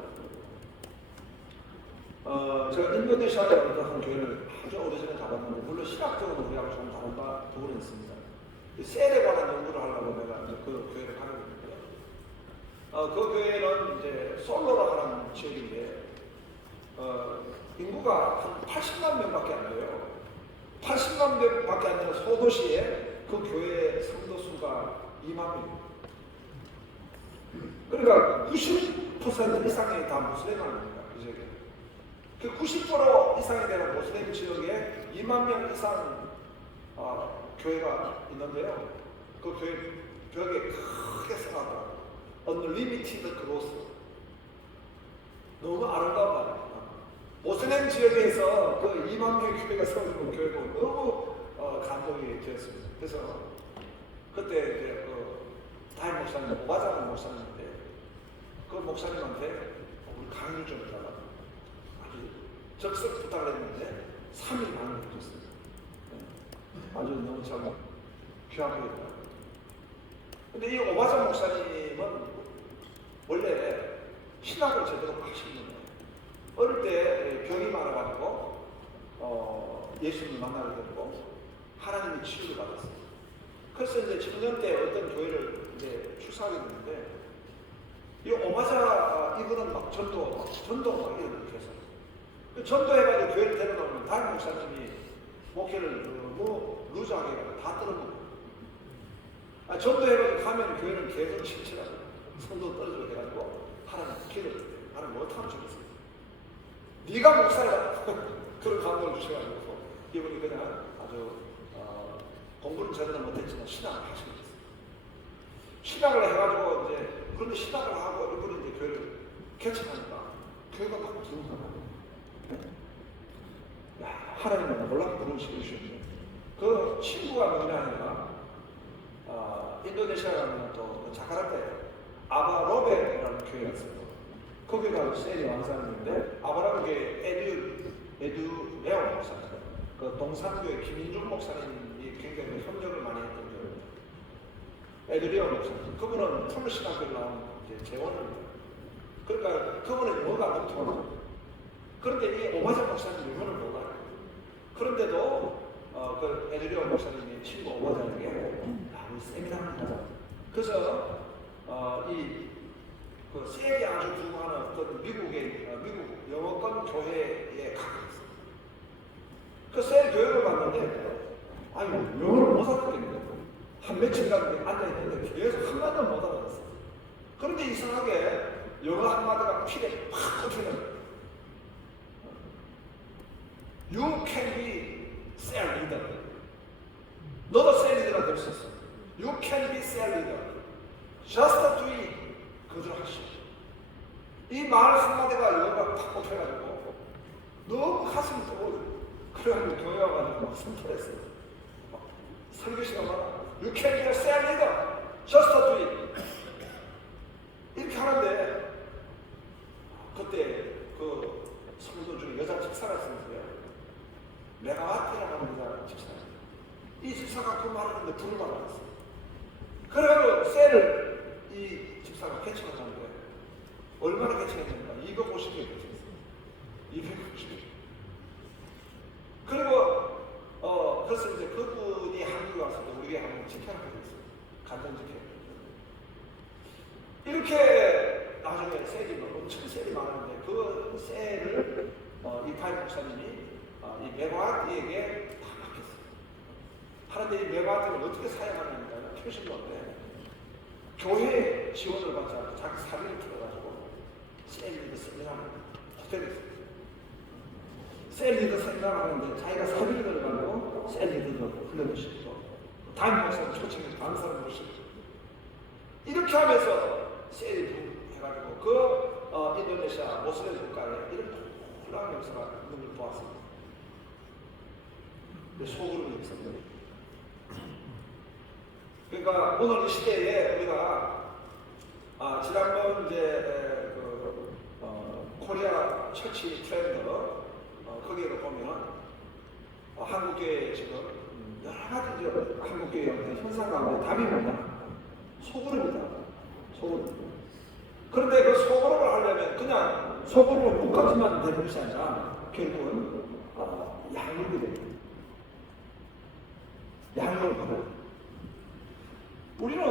제가 인도네시아에 어떤 교회를 아주 오래전에 가봤는데 물론 신학적으로 우리하고 좀 다른 부분이 있습니다. 셀에 관한 연구를 하려고 내가 이제 그 교회를 가게 됐는데요. 그 교회는 이제 솔로라 하는 지역인데 인구가 한 80만 명밖에 안 돼요. 80만 명밖에 안 되는 소도시에 그 교회 성도수가 2만 명. 그러니까 90% 이상이 다 무슬림 아닙니까? 그 지역에. 그 90% 이상이 되는 무슬림 지역에 2만 명 이상 교회가 있는데요. 그 교회 벽에 크게 써놨다. Unlimited Growth. 너무 아름다운 말입니다. 모슬렘 지역에서 그 2만 명의 교회가 세워지는 교회가 너무 감동이 되었습니다. 그래서 그때 이제 다임 목사님, 오바장 목사님인데 그 목사님한테 우리 강의를 좀 해달라고 아주 적극 부탁을 했는데 3일 만에 해줬습니다. 아주 너무 참 귀한 거였다. 근데 이 오바장 목사님은 원래 신학을 제대로 하시는 거예요. 어릴 때 병이 많아가지고 예수님을 만나게 됐고 하나님의 치유를 받았어요. 그래서 이제 청년 때 어떤 교회를 이제 출사하게 됐는데 이 오바자 이분은 막 전도 막 이런 거 해서 그 전도해가지고 교회를 데려놓으면 다른 목사님이 목회를 너무 루즈하게 다 떨어놓는 거예요. 전도해가지고 가면 교회는 계속 침체하고 성도 떨어지고 해가지고 하나님 길을 나는 못하면 좋겠어. 네가 목사야. 그런 감동을 주셔가지고 이분이 그냥 아주 공부는 제대로 못했지만 신학을 하시고 있어요. 신학을 해가지고 이제 그런데 신학을 하고 이분이 이제 교회를 개척하니까 교회가 막 부흥하고 하나님은 놀랍게 부르시고 주셨죠. 그 친구가 뭐냐 하니까 인도네시아 가면 또 자카르타에 아바로베라는 교회가 있어요. 거기가 세리 왕사님인데 아바로베 에듀레오 목사님, 그 동산교회 김인중 목사님이 굉장히 협력을 많이 했던 교회입니다. 에드리오 목사님. 그분은 풀신학교를 나온 재원입니다. 그러니까 그분은 영어가 너무 통하죠. 그런데 이 오바자 목사님 영어를 몰라요. 그런데도 그 에드리오 목사님이 친구 오바자에게 우리 세미나를 하자. 그래서 그 셀이 아주 두고하는 어떤 미국 영어권 교회에 가게 됐어요. 그 셀 교육을 받는데 아유 영어를 못 알아듣겠는데 한 며칠간 앉아있는데 계속 한마디도 못 알아듣었어요. 그런데 이상하게 영어 한마디가 피에 팍 꽂히는 거예요. You can be cell leader. 너도 cell leader가 될 수 있어. You can be cell leader. Just do it. 그대로 하시오. 이 말 한마디가 영어가 팍 꽂혀가지고 너무 가슴이 떠오르고 그래가지고 교회 와가지고 막 선포했어요. 설교 시간 막 You can be a cell leader. Just do it. 이렇게 하는데 그때 그 성도 중에 여자 집사가 있었어요. 메가와트라고 하는 여자 집사가 있어요. 이 집사가 그 말을 하는데 불을 받았어요. 그래가지고 셀을 이 집사가 개척을 하는데 얼마나 개척했습니까? 250개 개척했어요. 250개. 그리고 그래서 이제 그분이 한국에 와서 우리에게 한번 집회를 하게 됐어요. 간단 집회. 이렇게 나중에 셀이 엄청 셀이 많은데 그 셀을 이파이 목사님이 이 메가와트에게 다 맡겼어요. 하는데 이 메가와트를 어떻게 사용하냐니까 표시인데 교회 지원을 받지 않고 자기 사비를 틀어가지고 셀리더 세미나를 호텔에 있어요. 셀리더 세미나를 하는데 자기가 사비를 들어가지고 셀리더도 훈련시키고 담임 목사님 초청해서 강사를 모시고 이렇게 하면서 셀이 해가지고 그 인도네시아 모슬렘 국가에 이런 놀라운 역사가 있는 걸 보았습니다. 소그룹이 있었는데 그러니까 오늘 이 시대에 우리가 지난번 이제 코리아 처치 트렌드 거기에 보면 한국교회 지금 여러 가지 한국교회 현상 가운데 답입니다. 소그룹이다. 소그룹. 그런데 그 소그룹을 하려면 그냥 소그룹을 국가지만 되는 것이 아니라 결국은 양육이 됩니다. 양육을 받아요. 우리는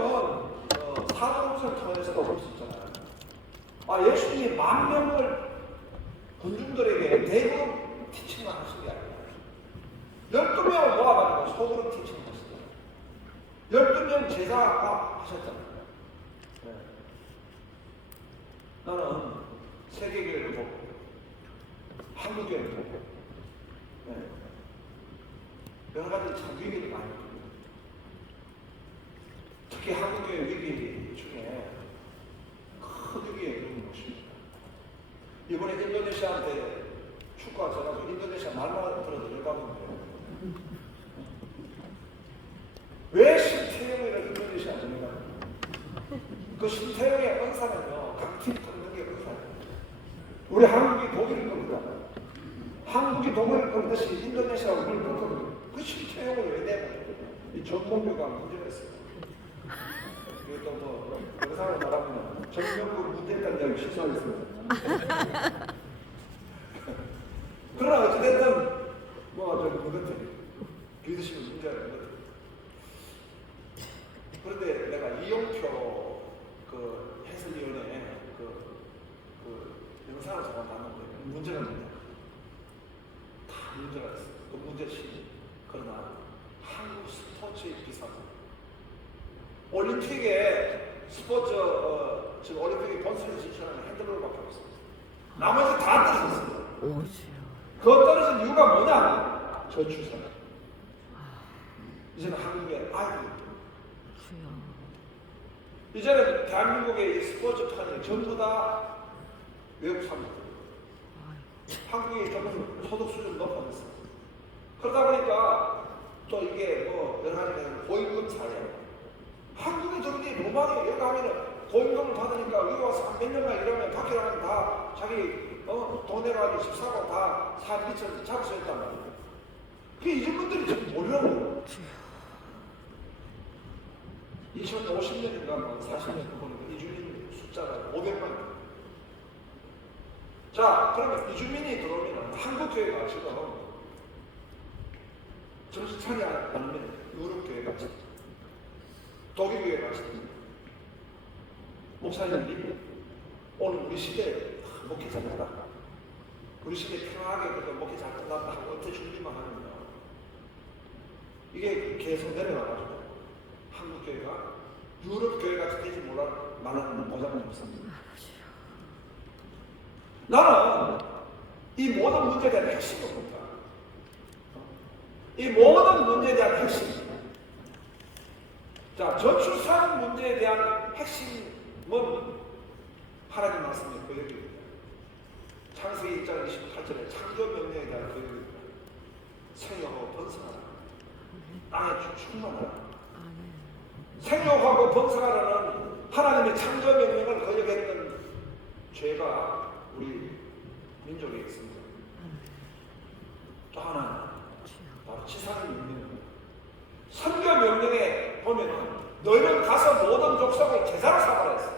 사도행전을 통해서도 볼 수 있잖아요. 예수님이 10,000명을 군중들에게 대부분 티칭을 하신 게 아니라 12명을 모아가지고 소그룹 티칭을 하셨잖아요. 12명 제자화 하셨잖아요. 네. 나는 세계교회를 보고 한국교회를 보고 여러 가지 참 위기를 많이 보고 특히 한국교회 위기 중에 큰 위기에 이르는 것입니다. 이번에 인도네시아한테 축구가 져가지고 인도네시아 말만 들어도 열받는데요. 왜 신태용이를 인도네시아 보내가? 그 신태용의 은사는요, 강팀 끊는 게 은사예요. 우리 한국이 독일을 끊는다. 한국이 독일을 끊듯이 인도네시아가 우리를 끊거든요. 그 신태용을 왜 내면 이 전범교가 문제가 있어요. 이것도 뭐 영상으로 나가면 전명국 문제있다는 이야기 시사하겠습니다. 그러나 어찌됐든 뭐 같아. 믿으시면 문제가 있는 것 같아. 그런데 내가 이용표 그 해설위원회 그 영상을 잠깐 봤는데 문제가 있다. 다 문제가 있어. 그 문제시 그러나 한국 스포츠의 비상. 올림픽에 스포츠 지금 올림픽에 본선에 진출하는 핸드볼밖에 없습니다. 나머지 다 떨어졌습니다. 그 떨어진 이유가 뭐냐? 저출산. 이제는 한국의 아이들. 이제는 대한민국의 스포츠판이 전부 다 외국 사람들. 한국이 조금 소득 수준 높아졌어. 그러다 보니까 또 이게 뭐 여러 가지 고임금 사회. 한국에 저런데 로망에 여기 가면은 고임금을 받으니까 여기 와서 몇 년간 일하면 밖에 나가면 다 자기 돈 내가지고 집 사고 다 사기처럼 작수했단 말이에요. 그게 이런 분들이 지금 모르는 거예요. 2050년인가 뭐 40년 보니까 이주민 숫자가 500만. 자, 그러면 이주민이 들어오면 한국교회가 지금 정신 차리 않으면 유럽교회가 독일교회가 목사님이 오늘 우리 시대에 목회 잘했다, 우리 시대 평화하게 목회 잘 끝났다 하고 어떻게 준비만 하면요, 이게 계속 내려가가지고 한국교회가 유럽교회가 되지 말라는 보장은 없습니다. 나는 이 모든 문제에 대한 핵심은 뭔가? 이 모든 문제에 대한 핵심. 자, 저출산 문제에 대한 핵심은 하나님 말씀의 고역입니다. 창세기 1장 28절에 창조 명령에 대한 고역입니다. 생육하고 번성하라. 땅에 충만하라. 생육하고 번성하라는 하나님의 창조 명령을 거역했던 죄가 우리 민족에 있습니다. 또 하나는 바로 지상의 명령입니다. 선교 명령에 보면은 너희는 가서 모든 족속을 제자로 삼으라 했어요.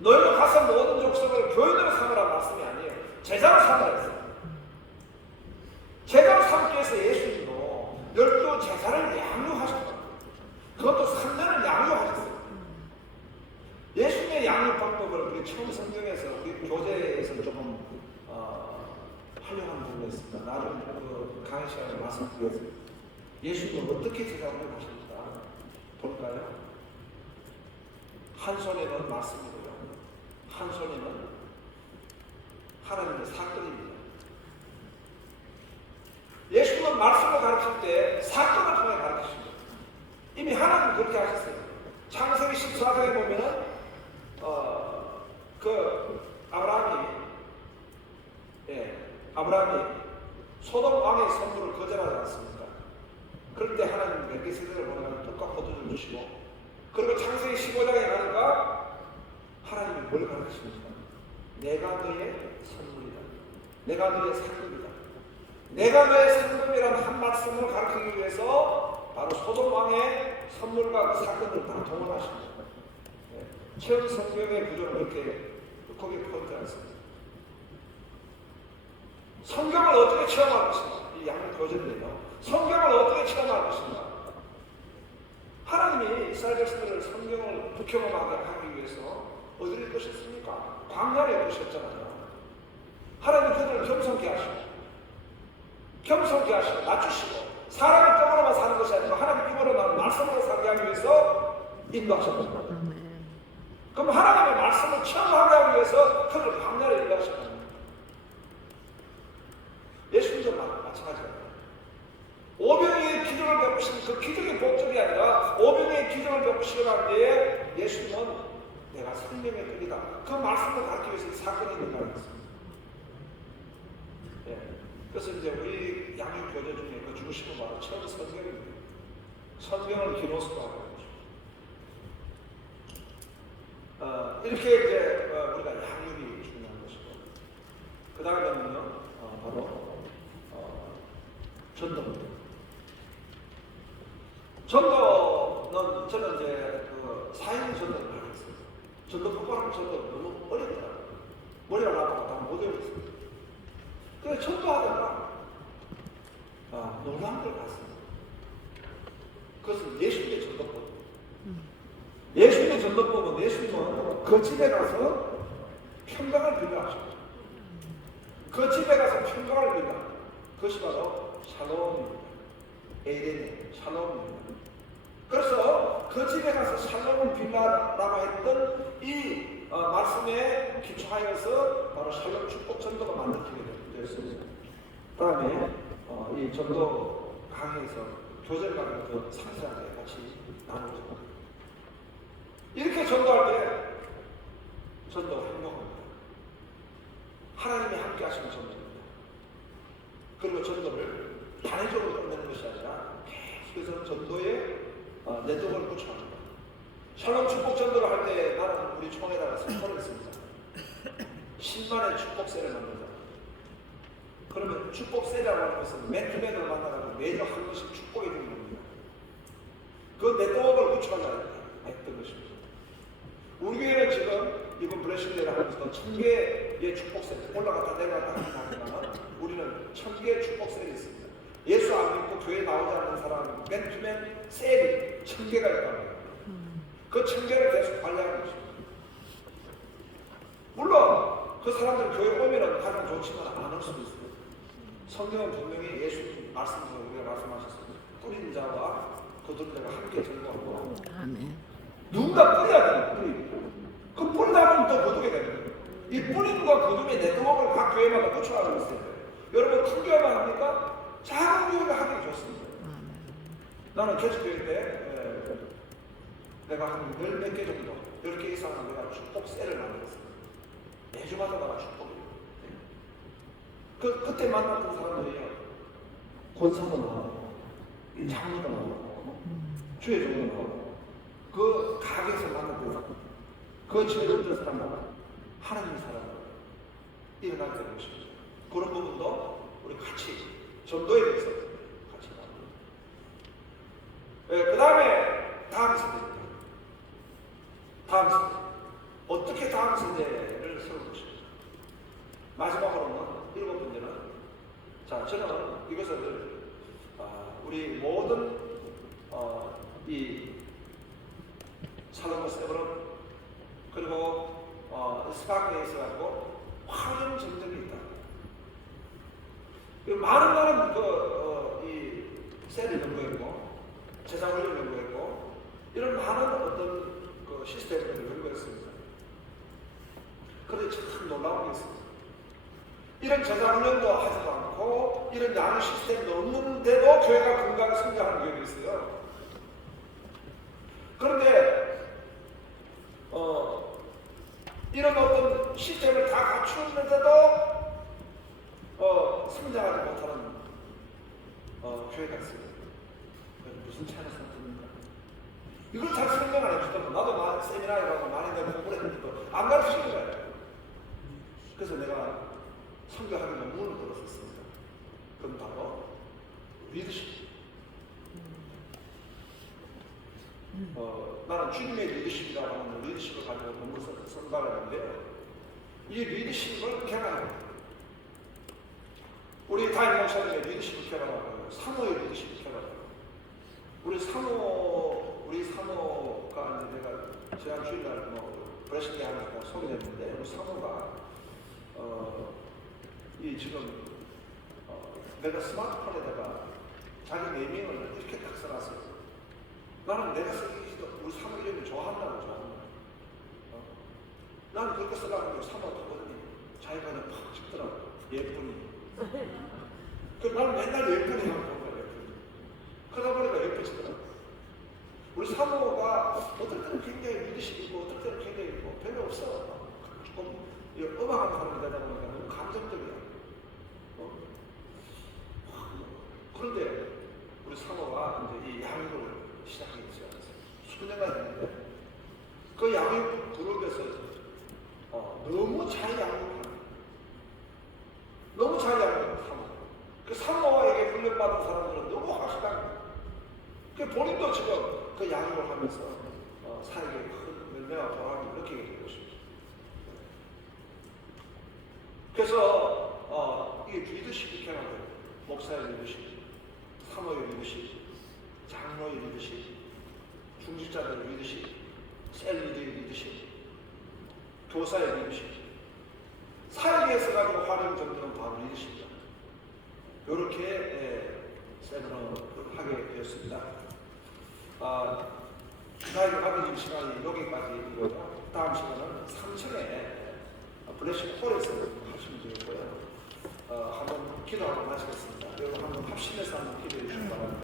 너희는 가서 모든 족속을 교인으로 삼으라 말씀이 아니에요. 제자로 삼으라 했어요. 제자로 삼기 위해서 예수님도 12 제자를 양육하셨다. 그것도 3년을 양육하셨어요. 예수님의 양육 방법을 우리 처음 성경에서 우리 교재에서 조금 활용한 부분이 있습니다. 나름 그 강의 시간에 말씀드렸습니다. 예수님은 어떻게 제자를 하십니까? 볼까요? 한 손에는 말씀이고요, 한 손에는 하나님의 사건입니다. 예수님은 말씀을 가르칠 때 사건을 통해 가르치십니다. 이미 하나님은 그렇게 하셨어요. 창세기 14장에 보면은 아브라함이 소돔 왕의 선물을 거절하지 않습니까? 그럴 때 하나님은 멜기세덱을 보내가지고 떡과 포도주를 주시고, 그리고 창세기 15장에 가니까 하나님이 뭘 가르치십니까? 내가 너의 선물이다, 내가 너의 상급이다. 내가 너의 상급이라는 한 말씀을 가르치기 위해서 바로 소돔 왕의 선물과 그 사건을 다 동원하십니다. 처음 성경의 구조는 그렇게 거기에 포인트가 있습니다. 성경을 어떻게 체험할 것인가? 이 양육 교재인데요. 성경을 어떻게 체험할 것인가? 하나님이 이스라엘 백성들을 성경을 북경험하게 하기 위해서 어디를 이끄셨습니까? 광야를 이끄셨잖아요. 하나님 그들을 겸손케 하시고 낮추시고, 사람의 떡으로만 사는 것이 아니고 하나님 입으로 나온 말씀으로 살게 하기 위해서 인도하셨습니다. 그럼 하나님의 말씀을 체험하게 하기 위해서 그들을 광야를 인도하셨습니다. 예수님도 마찬가지입니다. 오병이의 기적을 베푸신 그 기적의 목적이 아니라 오병이의 기적을 베푸시려고 하는데 예수님은 내가 생명의 길이다, 그 말씀을 가르치기 위해서 이 사건이 일어나는 것입니다. 그래서 이제 우리 양육 교재 중에 그 중심은 바로 처음 성경입니다. 성경을 기노스로 하고 이렇게 이제 우리가 양육이 중요한 것이고, 그 다음에는요 바로 전도입니다. 전도는 저는 이제 그 4인 전도를 하고 있어요. 전도 폭발하는 전도 너무 어렵더라고요. 머리가 나빠서 다 못 외웠어요. 그래서 전도하다가 놀라운 걸 봤습니다. 그것은 예수님의 전도법. 예수님의 전도법은 예수님은 그 집에 가서 평강을 빌려 하십니다. 그 집에 가서 평강을 빌려. 그것이 바로 샬롬입니다. 에덴의 샬롬입니다. 그래서 그 집에 가서 샬롬을 빌라라고 했던 이 말씀에 기초하여서 바로 샬롬 축복 전도가 만들어지게 되었습니다. 그 다음에 이 전도 강의에서 교재를 가지고 그 상세하게 같이 나누죠. 이렇게 전도할 때 전도가 행복합니다. 하나님이 함께 하시는 전도입니다. 그리고 전도를 단회적으로 끝내는 것이 아니라 계속해서 전도에 네트워크를 구축합니다. 샬롬 축복 전도를 할 때 나는 우리 총회에다가 선포를 했습니다. 10만의 축복세를 만들자. 그러면 축복세라고 하는 것은 맨투맨을 만나가지고 매년 한 번씩 축복해 주는 겁니다. 그 네트워크를 구축하자 했던 것입니다. 우리 교회는 지금 이번 블레싱데이를 하면서 1000개의 축복셀 올라갔다 내려갔다 하지만 우리는 1000개의 축복셀이 있습니다. 예수 안 믿고 교회 나오지 않는 사람 맨투맨 셀이 1000개가 있다고요. 그 1000개를 계속 관리하는 것입니다. 물론 그 사람들 교회 오면은 가장 좋지만 안 올 수도 있어요. 성경은 분명히 예수 말씀으로 우리가 말씀하셨습니다. 뿌린 자와 거둔 자가 함께 전도하고 아멘. 누군가 뿌려야 돼요. 그 뿌리다 보면 또 거두게 되는 거예요. 이 뿌림과 거둠의 네트워크를 각 교회마다 구축하고 있어요. 여러분 큰 교회만 합니까? 작은 교회가 하기 좋습니다. 나는 개척교회 때 내가 한 10몇 개 정도 10개 이상은 내가 축복셀을 만들었어요. 매주마다 내가 축복이에요. 그때 만났던 사람들이요. 권사도 나오고 장로도 나오고 주회종도 나오고 그 가게에서 만났던 그 집에 있는 사람은 하나님 사람을 일어나게 되는 것입니다. 그런 부분도 우리 같이 전도에 대해서 같이 나눕니다. 그 다음에 다음 세대입니다. 다음 세대. 어떻게 다음 세대를 세울 것인가. 마지막으로는 7번째는 자, 저는 이것을 우리 모든 이 살로몬 세븐은 그리고 스파크에서 가지고 화려한 전쟁이 있다. 많은 이 셀을 연구했고 제자훈련을 연구했고 이런 많은 어떤 그 시스템을 연구했습니다. 그런데 참 놀라운 게 있습니다. 이런 제자훈련도 하지도 않고 이런 양육 시스템도 없는데도 교회가 건강 성장하는 교회가 있어요. 그런데 이런 어떤 시스템을 다 갖추었는데도 성장하지 못하는 교회가 있어요. 무슨 차이가 생깁니까? 이걸 잘 설명 안 해주더라고. 나도 세미나에 가고 많이 내가 공부를 했는데도 안 가르치는 거예요. 그래서 내가 선교하는 논문을 들었었습니다. 그건 바로 리더십. 나는 주님의 리더십이라고 하는 리더십을 가지고 논문을 선발을 하는데요. 이 리더십을 개발합니다. 우리 다임 목사님의 리더십을 개발하고 사모의 리더십을 개발하고 우리 사모가 이제 내가 지난 주일날 브레싱데이 하면서 소개했는데 우리 사모가 이 지금 내가 스마트폰에다가 자기 네이밍을 이렇게 딱 써놨어요. 나는 내가 쓰기도 우리 사모 이름을 좋아한다고. 나는 그렇게 쓰려고 하면 사모가 듣거든요. 자기가 그냥 팍 찍더라고. 예쁜이. 나는 맨날 예쁜이 하는 거예요. 그러다 보니까 예뻐지더라고. 우리 사모가 어떨 때는 굉장히 리더십이 있고 어떨 때는 굉장히 있고 별로 없어. 조금 음악하는 사람이 되다 보니까 너무 감정적이야. 그런데 우리 사모가 이제 이 양육을 시작했어요. 수년간 했는데 그 양육 그룹에서 너무 잘 양육하는 너무 잘 양육하는 사모. 그 사모에게 훈련받은 사람들은 너무 확실한 거예요. 그 본인도 지금 그 양육을 하면서 사회에 큰 열매와 보람을 느끼게 된 것입니다. 그래서 이게 리더십이 개발돼요. 목사의 리더십, 사모의 리더십, 장로의 리더십, 중직자들의 리더십, 셀 리더의 리더십, 교사의 리더십, 사회에서 가지고 활용 전도는 바로 리더십이다. 이렇게 세미나를 하게 되었습니다. 저희가 가진 시간이 여기까지이고요. 다음 시간은 3층에 블레싱 홀에서 하시면 되고요. 한번 기도하고 마치겠습니다. 여러분 한번 합심해서 한번 기도해 주시기 바랍니다.